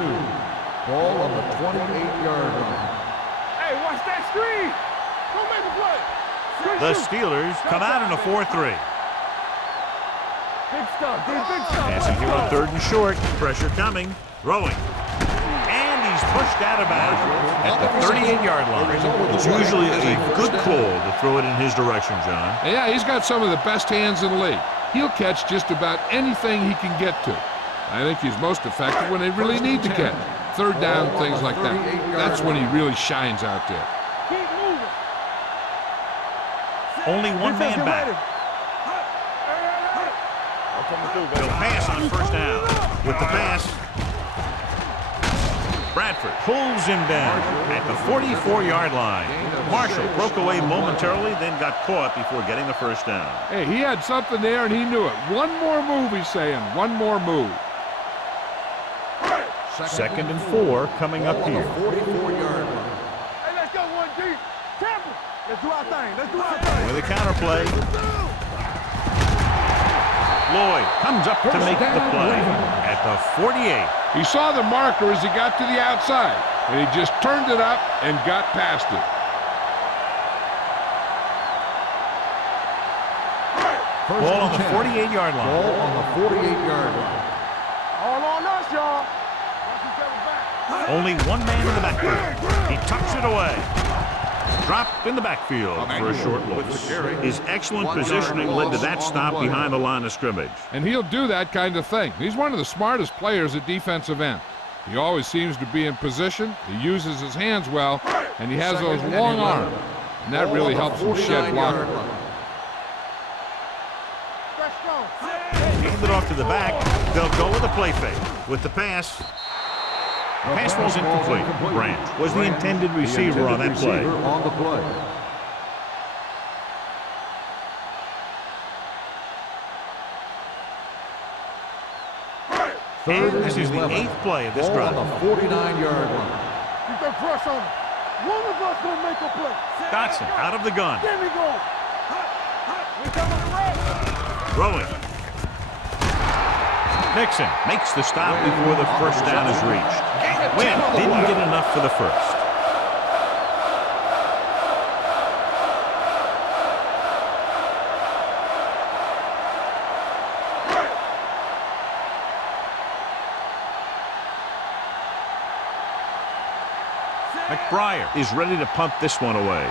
Ball on the 28-yard line. Hey, watch that screen. Don't make a play. The Steelers come out in a 4-3. Big stuff, big stuff. Passing here on third and short. Pressure coming. Throwing. And he's pushed out of bounds at the 38-yard line. It's usually a good call to throw it in his direction, John. Yeah, he's got some of the best hands in the league. He'll catch just about anything he can get to. I think he's most effective when they really need to catch. Third down, things like that. That's when he really shines out there. Keep moving. Only one man back. He'll pass on first down. With the pass, Bradford pulls him down at the 44-yard line. Marshall broke away momentarily, then got caught before getting the first down. Hey, he had something there, and he knew it. One more move, he's saying. One more move. Second and 4 coming up here. 44-yard line. Hey, let's go, 1G. Tampa. Let's do our thing. Let's do our thing. With a counterplay, Lloyd comes up to make the play at the 48. He saw the marker as he got to the outside, and he just turned it up and got past it. Ball on the 48-yard line. Ball on the 48-yard line. All on us, y'all. Watch each other back. Only one man in the backfield. He tucks it away. Dropped in the backfield for a short loss. His excellent positioning led to that stop behind the line of scrimmage. And he'll do that kind of thing. He's one of the smartest players at defensive end. He always seems to be in position. He uses his hands well, and he has those long arms. And that really helps him shed blocker. Let's go. Hand it off to the back. They'll go with a play fake. With the pass. Pass was incomplete. Branch was the intended receiver on that play. On the play. And this is the 8th play of this drive. On the 49-yard line. Keep that press on him. One of us gonna make a play. Dotson out of the gun. There we go. We coming to rest. Throwing. Nixon makes the stop before the first down is reached. Wynn didn't get enough for the first. McBriar is ready to punt this one away.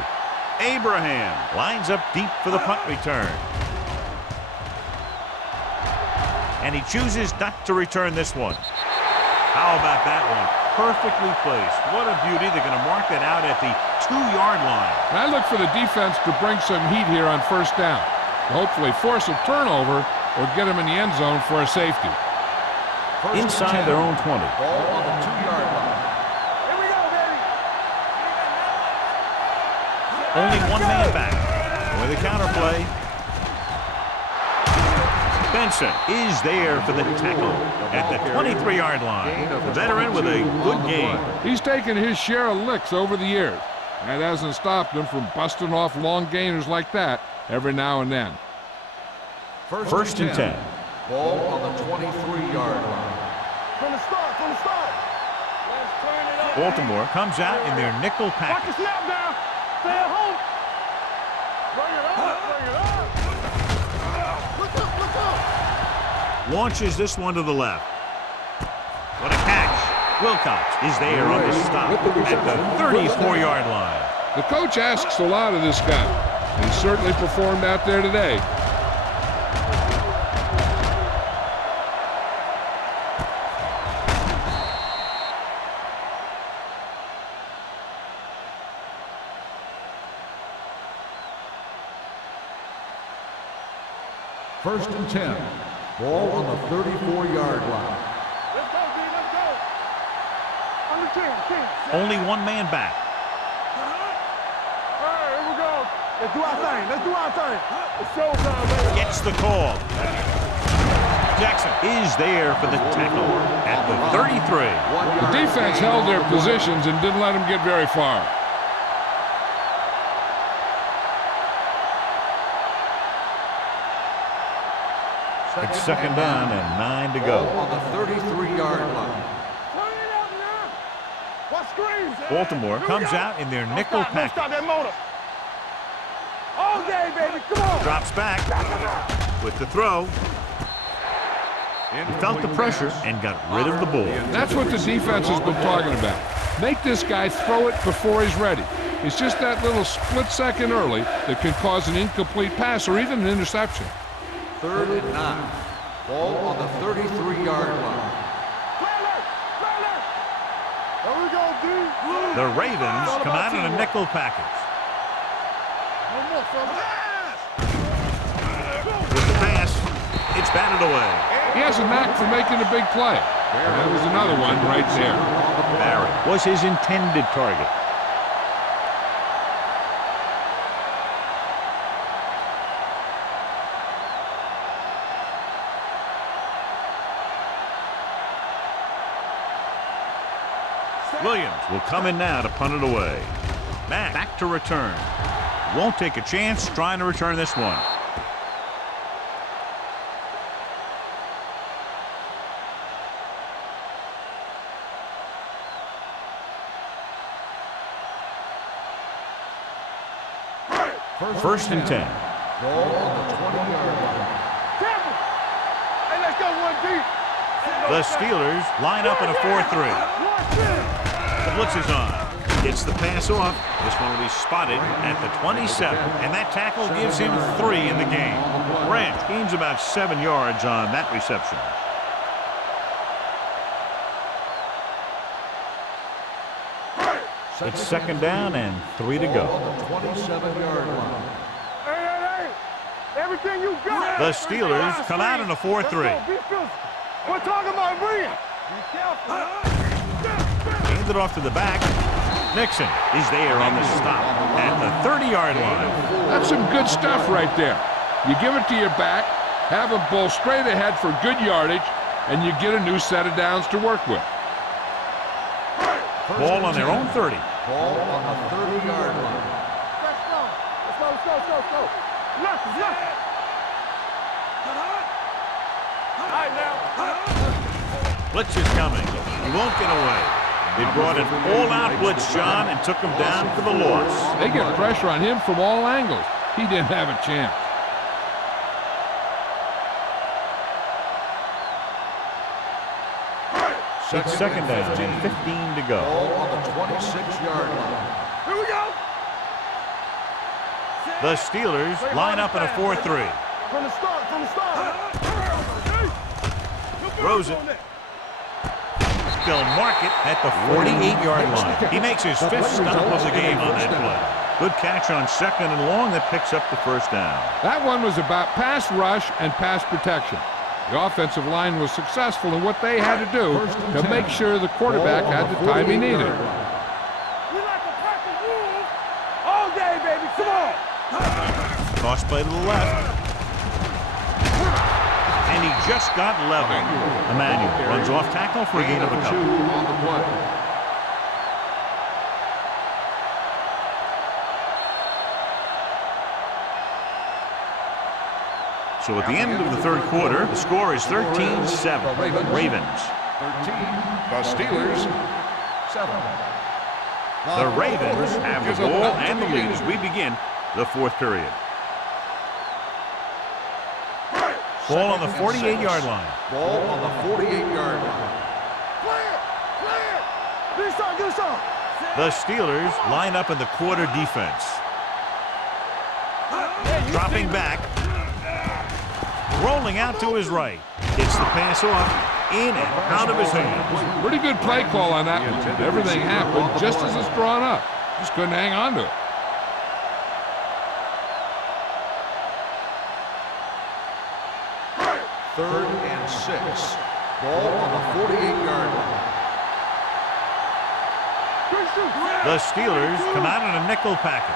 Abraham lines up deep for the punt return. And he chooses not to return this one. How about that one? Perfectly placed. What a beauty. They're going to mark that out at the 2-yard line. And I look for the defense to bring some heat here on first down. Hopefully force a turnover or get them in the end zone for a safety. Inside their own 20. Ball on the 2-yard line. Here we go, baby. Only one man back. With a counterplay. Benson is there for the tackle at the 23-yard line. The veteran with a good game. He's taken his share of licks over the years. That hasn't stopped him from busting off long gainers like that every now and then. First and 10. Ball on the 23-yard line. From the start, from the start. Let's turn it up. Baltimore comes out in their nickel Watch the package. snap now. Stay at home. Bring it up, bring it up. Look up, look up. Launches this one to the left. What a catch. Wilcox is there on the stop at the 34-yard line. The coach asks a lot of this guy. And he certainly performed out there today. First and 10. Ball on the 34-yard line. Let's go, D, let's go. On the 10. Only one man back. All right, here we go. Let's do our thing. Let's do our thing. It's showtime, baby. Gets the call. Jackson is there for the tackle at the 33. The defense held their positions and didn't let them get very far. It's second down and 9 to go. On the 33-yard line. Baltimore comes out in their nickel package. All day, baby. Come on. Drops back with the throw. He felt the pressure and got rid of the ball. That's what the defense has been talking about. Make this guy throw it before he's ready. It's just that little split second early that can cause an incomplete pass or even an interception. 3rd and 9. Ball on the 33-yard line. There we go, D. The Ravens come out in a nickel package. With the pass, it's batted away. He has a knack for making a big play. That was another one right there. Barrett was his intended target. Williams will come in now to punt it away. Mack back to return. Won't take a chance trying to return this one. First and 10. Ball on the 20-yard line. Hey, let's go, 1D. The Steelers line up in a 4-3. The blitz is on. Gets the pass off. This one will be spotted at the 27. And that tackle gives him 3 in the game. Branch gains about 7 yards on that reception. It's second down and 3 to go. On the 27-yard line. Hey. Everything you got. The Steelers come out in a 4-3. We're talking about Bria. Be careful. Hands it off to the back. Nixon is there on the stop at the 30-yard line. That's some good stuff right there. You give it to your back, have him bowl straight ahead for good yardage, and you get a new set of downs to work with. Ball on their own 30. Ball on the 30-yard line. Let's go. Left. All right, now. Blitz is coming. He won't get away. They brought an all-out blitz, John, and took him down for the loss. They get pressure on him from all angles. He didn't have a chance. It's second down and 15 to go. Ball on the 26-yard line. Here we go. The Steelers line up in a 4-3. From the start. Throws it. They'll mark it at the 48-yard line. He makes his 5th stop of the game on that play. Good catch on second and long that picks up the first down. That one was about pass rush and pass protection. The offensive line was successful in what they had to do to make sure the quarterback had the time he needed. We like to practice rules all day, baby. Come on. Toss play to the left. And he just got level. Emmanuel runs off tackle for a gain of a couple. On the play. So at the end of the third quarter, the score is 13-7. Ravens. 13. The Steelers. 7. The Ravens have the ball and the lead as we begin the fourth period. Ball on the 48-yard line. Ball on the 48-yard line. Play it. Get us on. The Steelers line up in the quarter defense. Dropping back. Rolling out to his right. Gets the pass off. In and out of his hands. Pretty good play call on that one. Everything happened just as it's drawn up. Just couldn't hang on to it. Third and 6. Ball on the 48-yard line. The Steelers come out in a nickel package.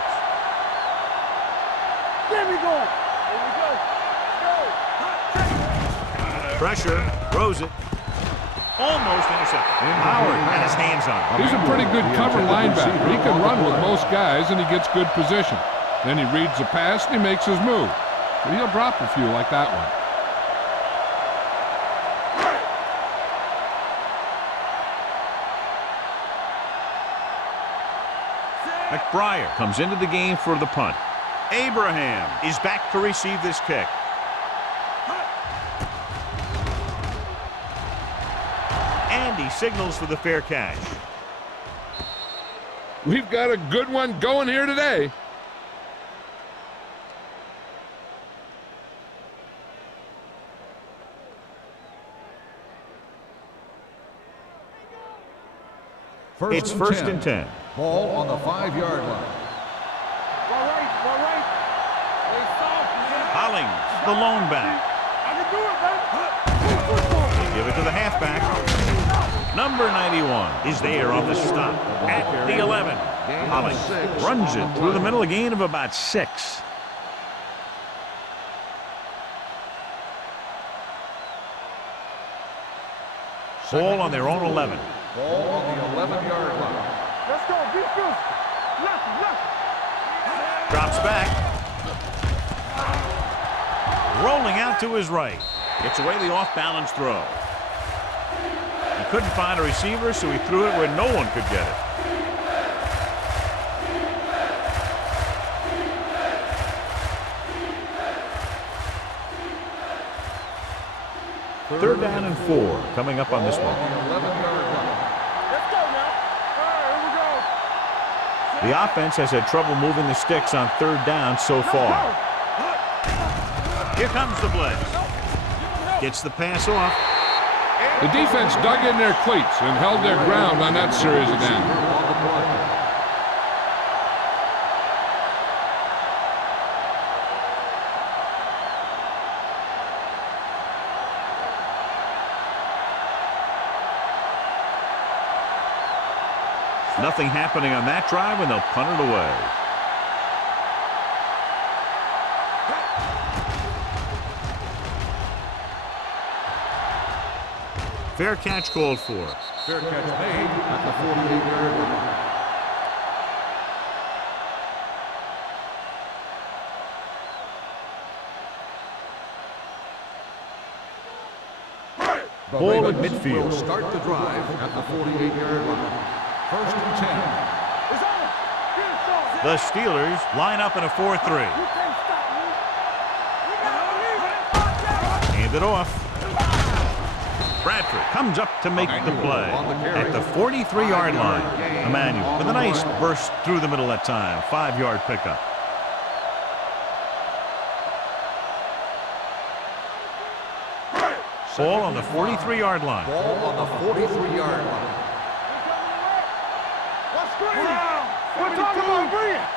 There we go. Pressure, throws it. Almost intercepted. Howard had his hands on it. He's a pretty good cover linebacker. He can run with most guys, and he gets good position. Then he reads the pass, and he makes his move. So he'll drop a few like that one. McBriar comes into the game for the punt. Abraham is back to receive this kick. And he signals for the fair catch. We've got a good one going here today. It's first and 10. Ball on the 5-yard line. All right. Hey, stop. Hollings, the lone back. I can do it, man. Give it to the halfback. Number 91 is there on the stop at the 11. Hollings runs it through the middle, a gain of about 6. Ball on their own 11. Ball on the 11-yard line. Let's go. Be physical. Left. Drops back. Rolling out to his right. Gets away the off-balance throw. He couldn't find a receiver, so he threw it where no one could get it. Third down and 4 coming up on this one. Let's go now. All right, here we go. The offense has had trouble moving the sticks on third down so far. Here comes the blitz. Gets the pass off. The defense dug in their cleats and held their ground on that series of downs. Nothing happening on that drive, and they'll punt it away. Fair catch called for. Fair catch made at the 48-yard line. Ball at midfield. Start the drive at the 48-yard line. First and 10. The Steelers line up in a 4-3. Hand it off. Bradford comes up to make the play at the 43-yard line. Emmanuel with a nice burst through the middle that time. 5-yard pickup. Ball on the 43-yard line. Ball on the 43-yard line. We're talking about bring it.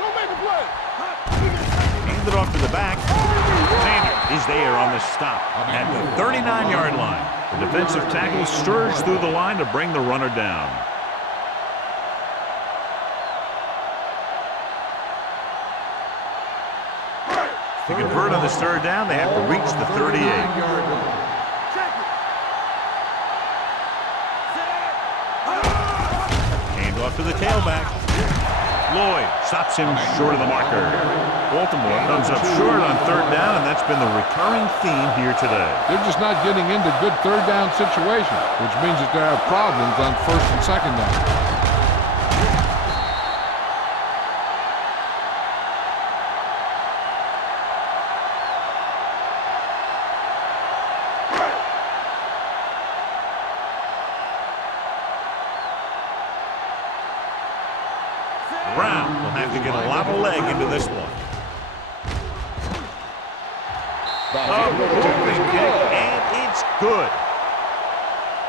Go make a play. Hand it off to the back. Sanders is there on the stop at the 39-yard line. The defensive tackle stirs through the line to bring the runner down. To convert on this third down, they have to reach the 38. Hand off to the tailback. Lloyd stops him short of the marker. Baltimore comes up short on third down, and that's been the recurring theme here today. They're just not getting into good third down situations, which means that they have problems on first and second down. Brown will have to get a lot of leg into this one. A moving kick, and it's good.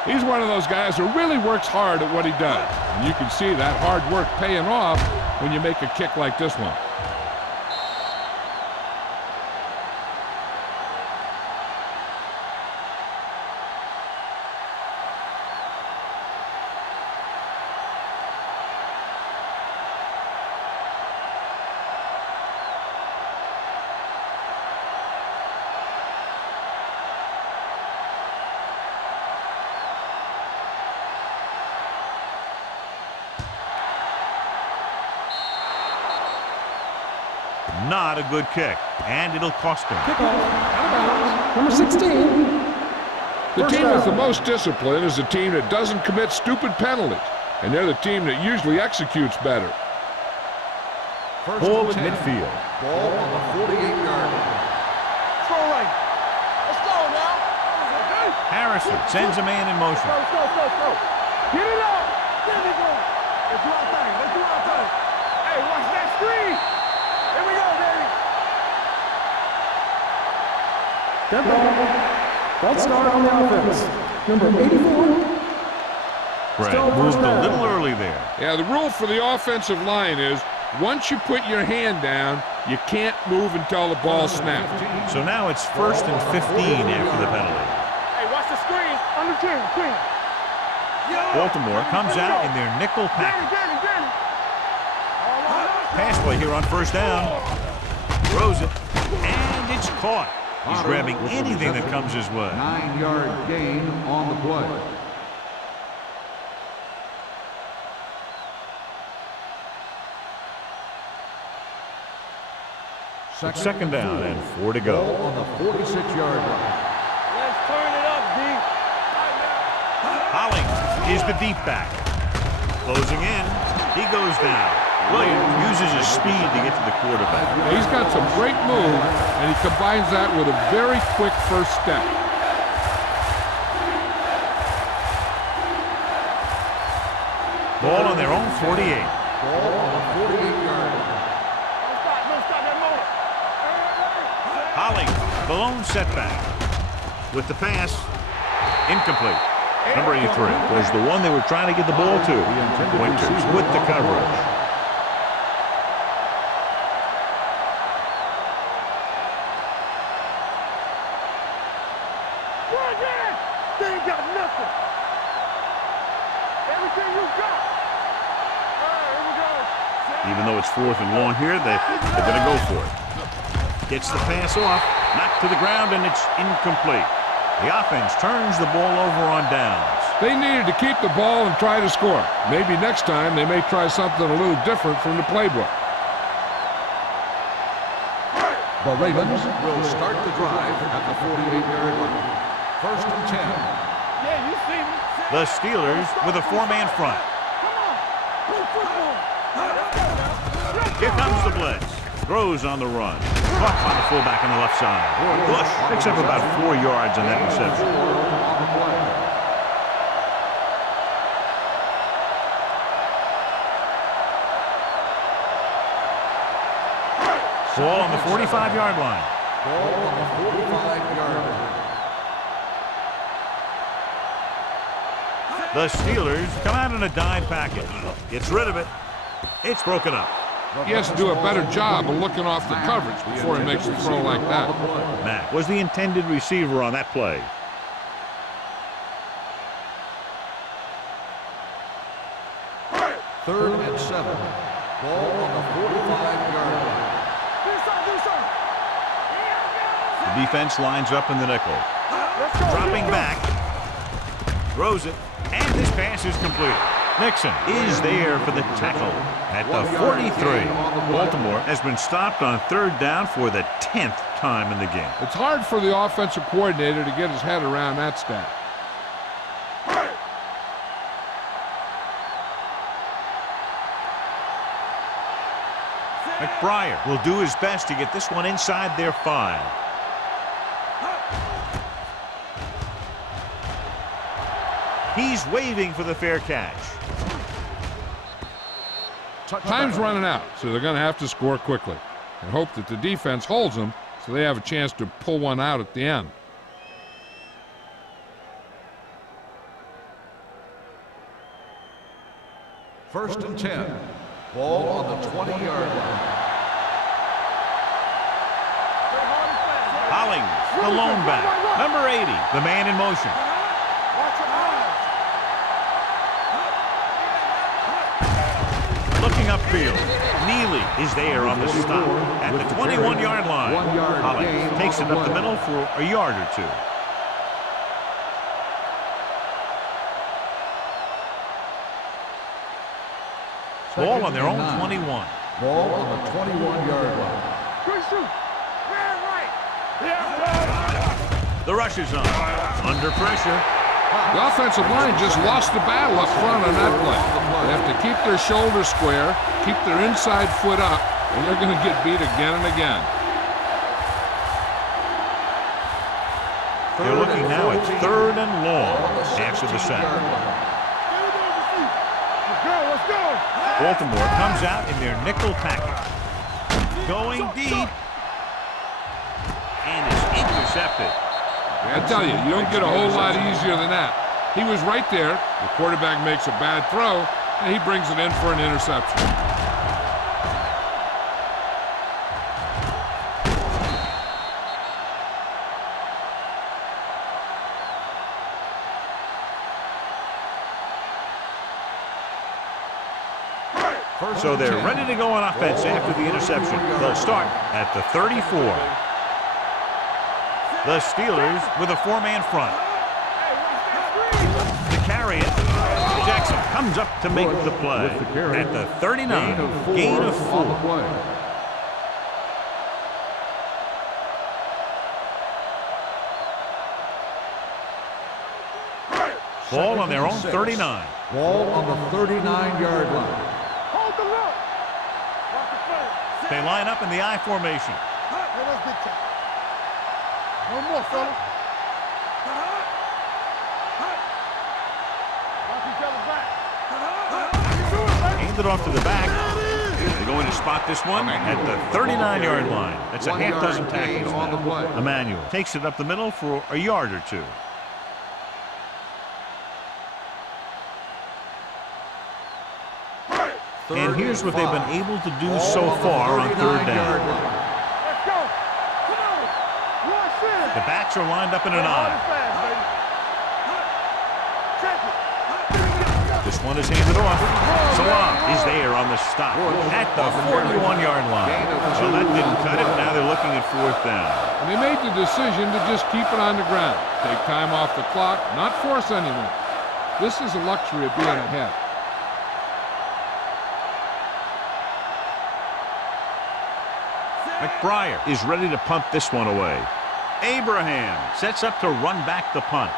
He's one of those guys who really works hard at what he does. And you can see that hard work paying off when you make a kick like this one. Not a good kick, and it'll cost him. Number 16. The team with the most discipline is the team that doesn't commit stupid penalties, and they're the team that usually executes better. First Ball and at 10. midfield. Ball on the 48-yard line. Let's go right. Let's go now. Harrison sends a man in motion. Let's go. Get it up. There we go. Let's do our thing. Hey, watch that screen. Here we go, baby. Dead ball. False start on the offense. Number 84. Brett Still moved first a down. little early there. Yeah, the rule for the offensive line is once you put your hand down, you can't move until the ball snaps. So now it's 1st and 15 after the penalty. Hey, watch the screen. Under 10. Baltimore comes out in their nickel package. Danny. Pass play here on 1st down. Throws it, and it's caught. He's grabbing anything that comes his way. 9-yard gain on the play. Second down and 4 to go. Ball on the 46-yard line. Let's turn it up, D. Hollings is the deep back. Closing in. He goes down. Williams uses his speed to get to the quarterback. He's got some great moves, and he combines that with a very quick first step. Ball on their own 48. Ball on the 48-yard line. Don't stop that motor. Hollings, the lone setback. With the pass, incomplete. Number 83 was the one they were trying to get the ball to. Winters with the coverage. They ain't got nothing. Everything you got. All right, here we go. Even though it's 4th and long here, they're going to go for it. Gets the pass off, knocked to the ground, and it's incomplete. The offense turns the ball over on downs. They needed to keep the ball and try to score. Maybe next time they may try something a little different from the playbook. The Ravens will start the drive at the 48-yard line. 1st and 10. Yeah, you see me. The Steelers with a 4-man front. Here comes the blitz. Throws on the run. Caught by the fullback on the left side. Bush picks up about 4 yards on that reception. On the play. Ball on the 45-yard line. Ball on the 45-yard line. The Steelers come out in a dime package. Gets rid of it. It's broken up. He has to do a better job of looking off the coverage before he makes a throw like that. Mack was the intended receiver on that play. Third and 7. Ball on the 45-yard line. The defense lines up in the nickel. Dropping back. Throws it. And this pass is completed. Nixon is there for the tackle at the 43. Baltimore has been stopped on 3rd down for the 10th time in the game. It's hard for the offensive coordinator to get his head around that stat. McBriar will do his best to get this one inside their 5. He's waving for the fair catch. Time's running out, so they're going to have to score quickly and hope that the defense holds them so they have a chance to pull one out at the end. First and 10. Ball on the 20-yard line. Hollings, the lone back. Number 80, the man in motion. Looking upfield. Neely is there on the stop at the 21-yard line. 1-yard Hollings gain takes on it the up the play. middle for a yard or 2. Ball on their own 21. Ball on the 21-yard line. Good shoot. Man right. Yeah. The rush is on. Under pressure. The offensive line just lost the battle up front on that play. They have to keep their shoulders square, keep their inside foot up, or they're going to get beat again and again. They're looking now at 3rd and long after the sack. Let's go. Baltimore comes out in their nickel package. Going deep. And is intercepted. I tell you, you don't get a whole lot easier than that. He was right there. The quarterback makes a bad throw, and he brings it in for an interception. So they're ready to go on offense after the interception. They'll start at the 34. The Steelers with a 4-man front. To carry it, Jackson comes up to make the play. At the 39, gain of 4. Ball on their own 39. Ball on the 39-yard line. Hold the look. Watch the play. They line up in the I formation. Hey, let's get that. One more, fella. Watch each other back. Hand it off to the back. They're going to spot this one at the 39-yard line. That's a half dozen tackles on the play. now. Emmanuel takes it up the middle for a yard or two. And here's what they've been able to do so far on 3rd down. Let's go. Come on. Rush in. The backs are lined up in an I. This one is handed off. Salah is there on the stop at the 41-yard line. So that didn't cut it. Now they're looking at 4th down. And they made the decision to just keep it on the ground. Take time off the clock, not force anything. This is a luxury of being ahead. McBriar is ready to punt this one away. Abraham sets up to run back the punt.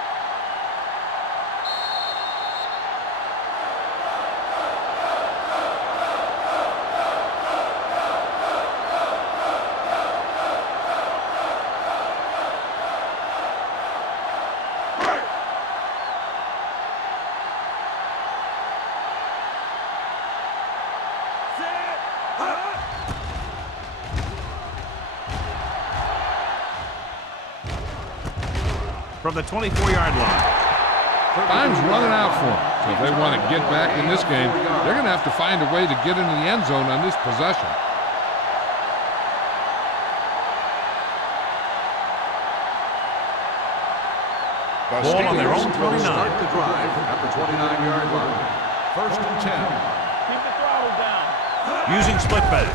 From the 24-yard line. Time's running out for them. So if they want to get back in this game, they're going to have to find a way to get into the end zone on this possession. Ball on their own 29. Start the drive at the 29-yard line. 1st and 10. Keep the throttle down. Using split backs.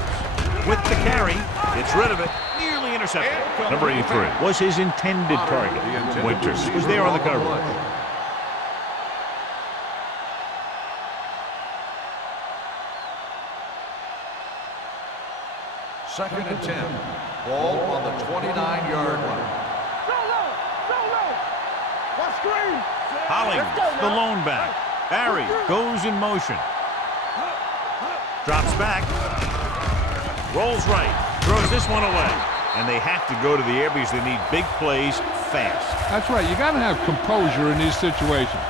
With the carry, gets rid of it. Nearly intercepted. Number 83 was his intended target. Winters was there on the coverage. 2nd and 10. Ball on the 29-yard line. Solo. Watch screen. Hollings, the lone back. Barry goes in motion. Drops back. Rolls right. Throws this one away. And they have to go to the air because they need big plays fast. That's right. You got to have composure in these situations.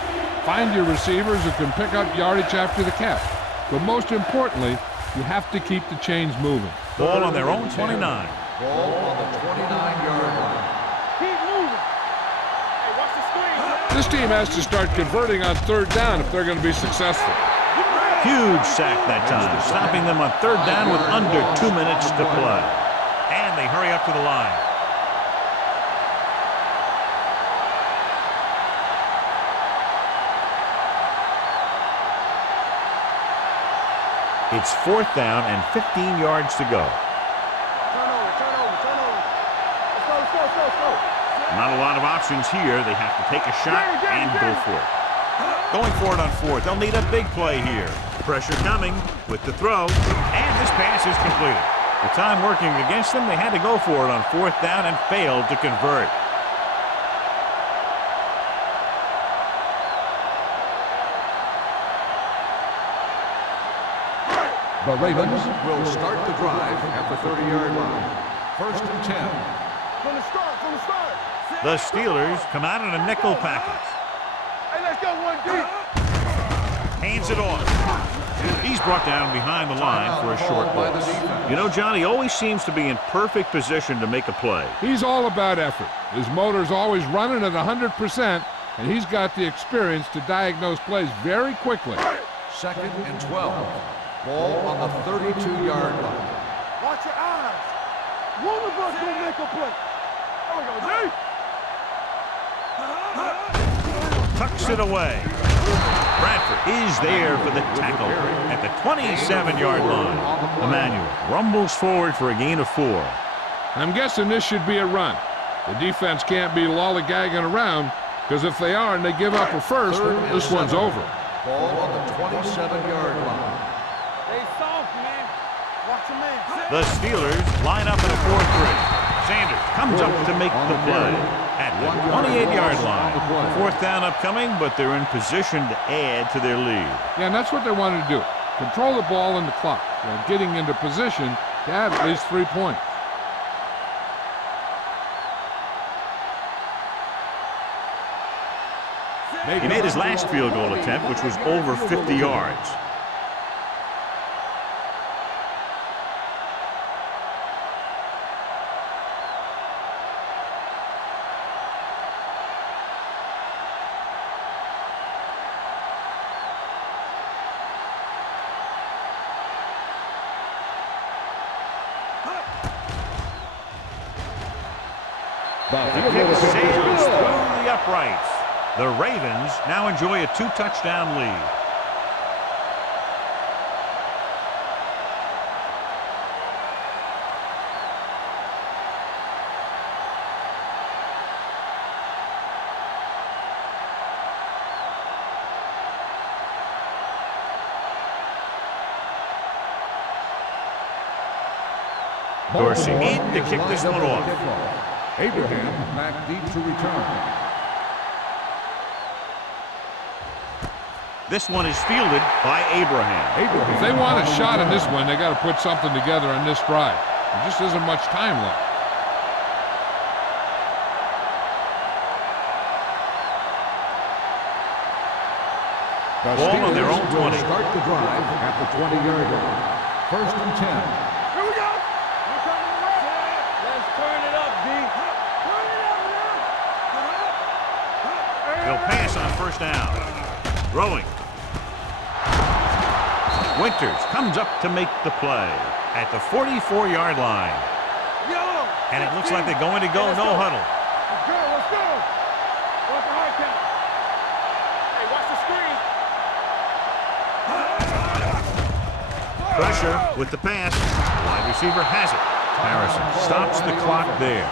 Find your receivers who can pick up yardage after the catch. But most importantly, you have to keep the chains moving. Ball on their own 29. Ball on the 29-yard line. Keep moving. Hey, watch the screen. This team has to start converting on 3rd down if they're going to be successful. Huge sack that time, stopping them on 3rd down with under 2 minutes to play. And they hurry up to the line. It's 4th down and 15 yards to go. Turn over. Let's go. Not a lot of options here. They have to take a shot and go for it. Going for it on 4th. They'll need a big play here. Pressure coming with the throw. And this pass is completed. With time working against them, they had to go for it on 4th down and failed to convert. The Ravens will start the drive at the 30-yard line. 1st and 10. From the start, from the start. The Steelers come out in a nickel package. Hey, let's go one deep. Hands it off. He's brought down behind the line for a short loss. You know, John, he always seems to be in perfect position to make a play. He's all about effort. His motor's always running at 100%, and he's got the experience to diagnose plays very quickly. 2nd and 12. Ball on the 32-yard line. Watch your eyes. One of us will make a play. There we go, D. Tucks it away. Bradford is there for the tackle at the 27-yard line. Emmanuel rumbles forward for a gain of 4. I'm guessing this should be a run. The defense can't be lollygagging around, because if they are and they give up a first, this one's over. Ball on the 27-yard line. Stay soft, man. Watch your man. The Steelers line up in a 4-3. Sanders comes up to make the play at the 28-yard line. 4th down upcoming, but they're in position to add to their lead. Yeah, and that's what they wanted to do. Control the ball and the clock while getting into position to add at least 3 points. He made his last field goal attempt, which was over 50 yards. The kick sails through the uprights. The Ravens now enjoy a 2-touchdown lead. Dorsey in to kick this one off. Abraham back deep to return. This one is fielded by Abraham. If they want a shot in this one, they got to put something together on this drive. There just isn't much time left. Ball on their own 20. Start the drive at the 20-yard line. 1st and 10. Here we go. We're coming to work. Let's turn it up, D. Turn it up now. He'll pass on 1st down. Throwing. Winters comes up to make the play at the 44-yard line. Yellow. And it looks like they're going to go no huddle. Let's go, let's go. Watch the hard count. Hey, watch the screen. Pressure with the pass. Wide receiver has it. Harrison stops the clock there.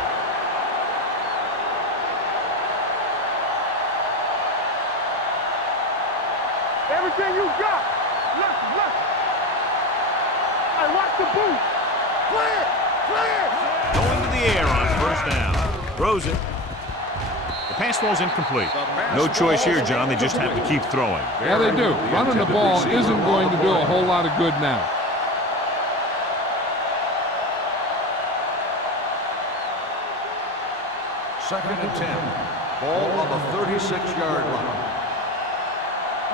Everything you got. Look. Hey, watch the boot. Clear. Going to the air on 1st down. Throws it. The pass falls incomplete. No choice here, John. They just have to keep throwing. Yeah, they do. Running the ball isn't going to do a whole lot of good now. Second and 10. Ball on the 36-yard line.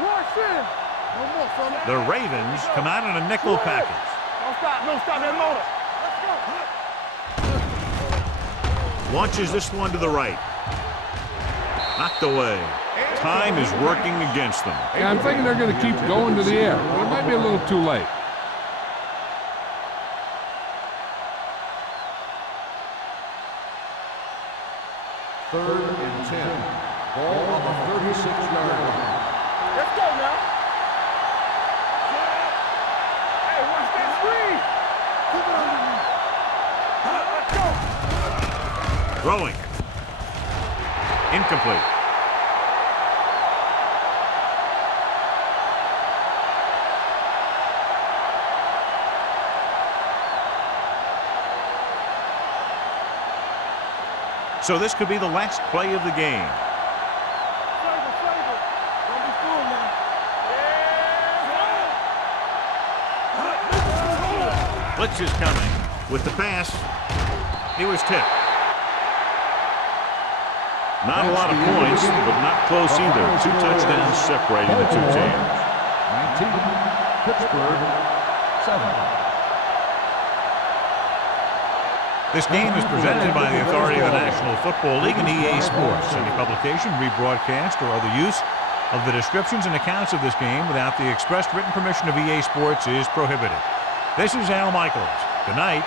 Watch in. No more from it. The Ravens come out in a nickel package. Don't stop that motor. Let's go. Launches this one to the right. Knocked away. Time is working against them. Yeah, I'm thinking they're going to keep going to the air, but it might be a little too late. Third and 10. Ball on the 36-yard line. Let's go now. Hey, watch that screen. Let's go. Throwing. Incomplete. So this could be the last play of the game. Don't be fooled now. Blitz is coming. With the pass, he was tipped. Not a lot of points, but not close either. 2 touchdowns separating the two teams. 19, Pittsburgh, 7. This game is presented by the authority of the National Football League and EA Sports. Any publication, rebroadcast, or other use of the descriptions and accounts of this game without the expressed written permission of EA Sports is prohibited. This is Al Michaels. Good night.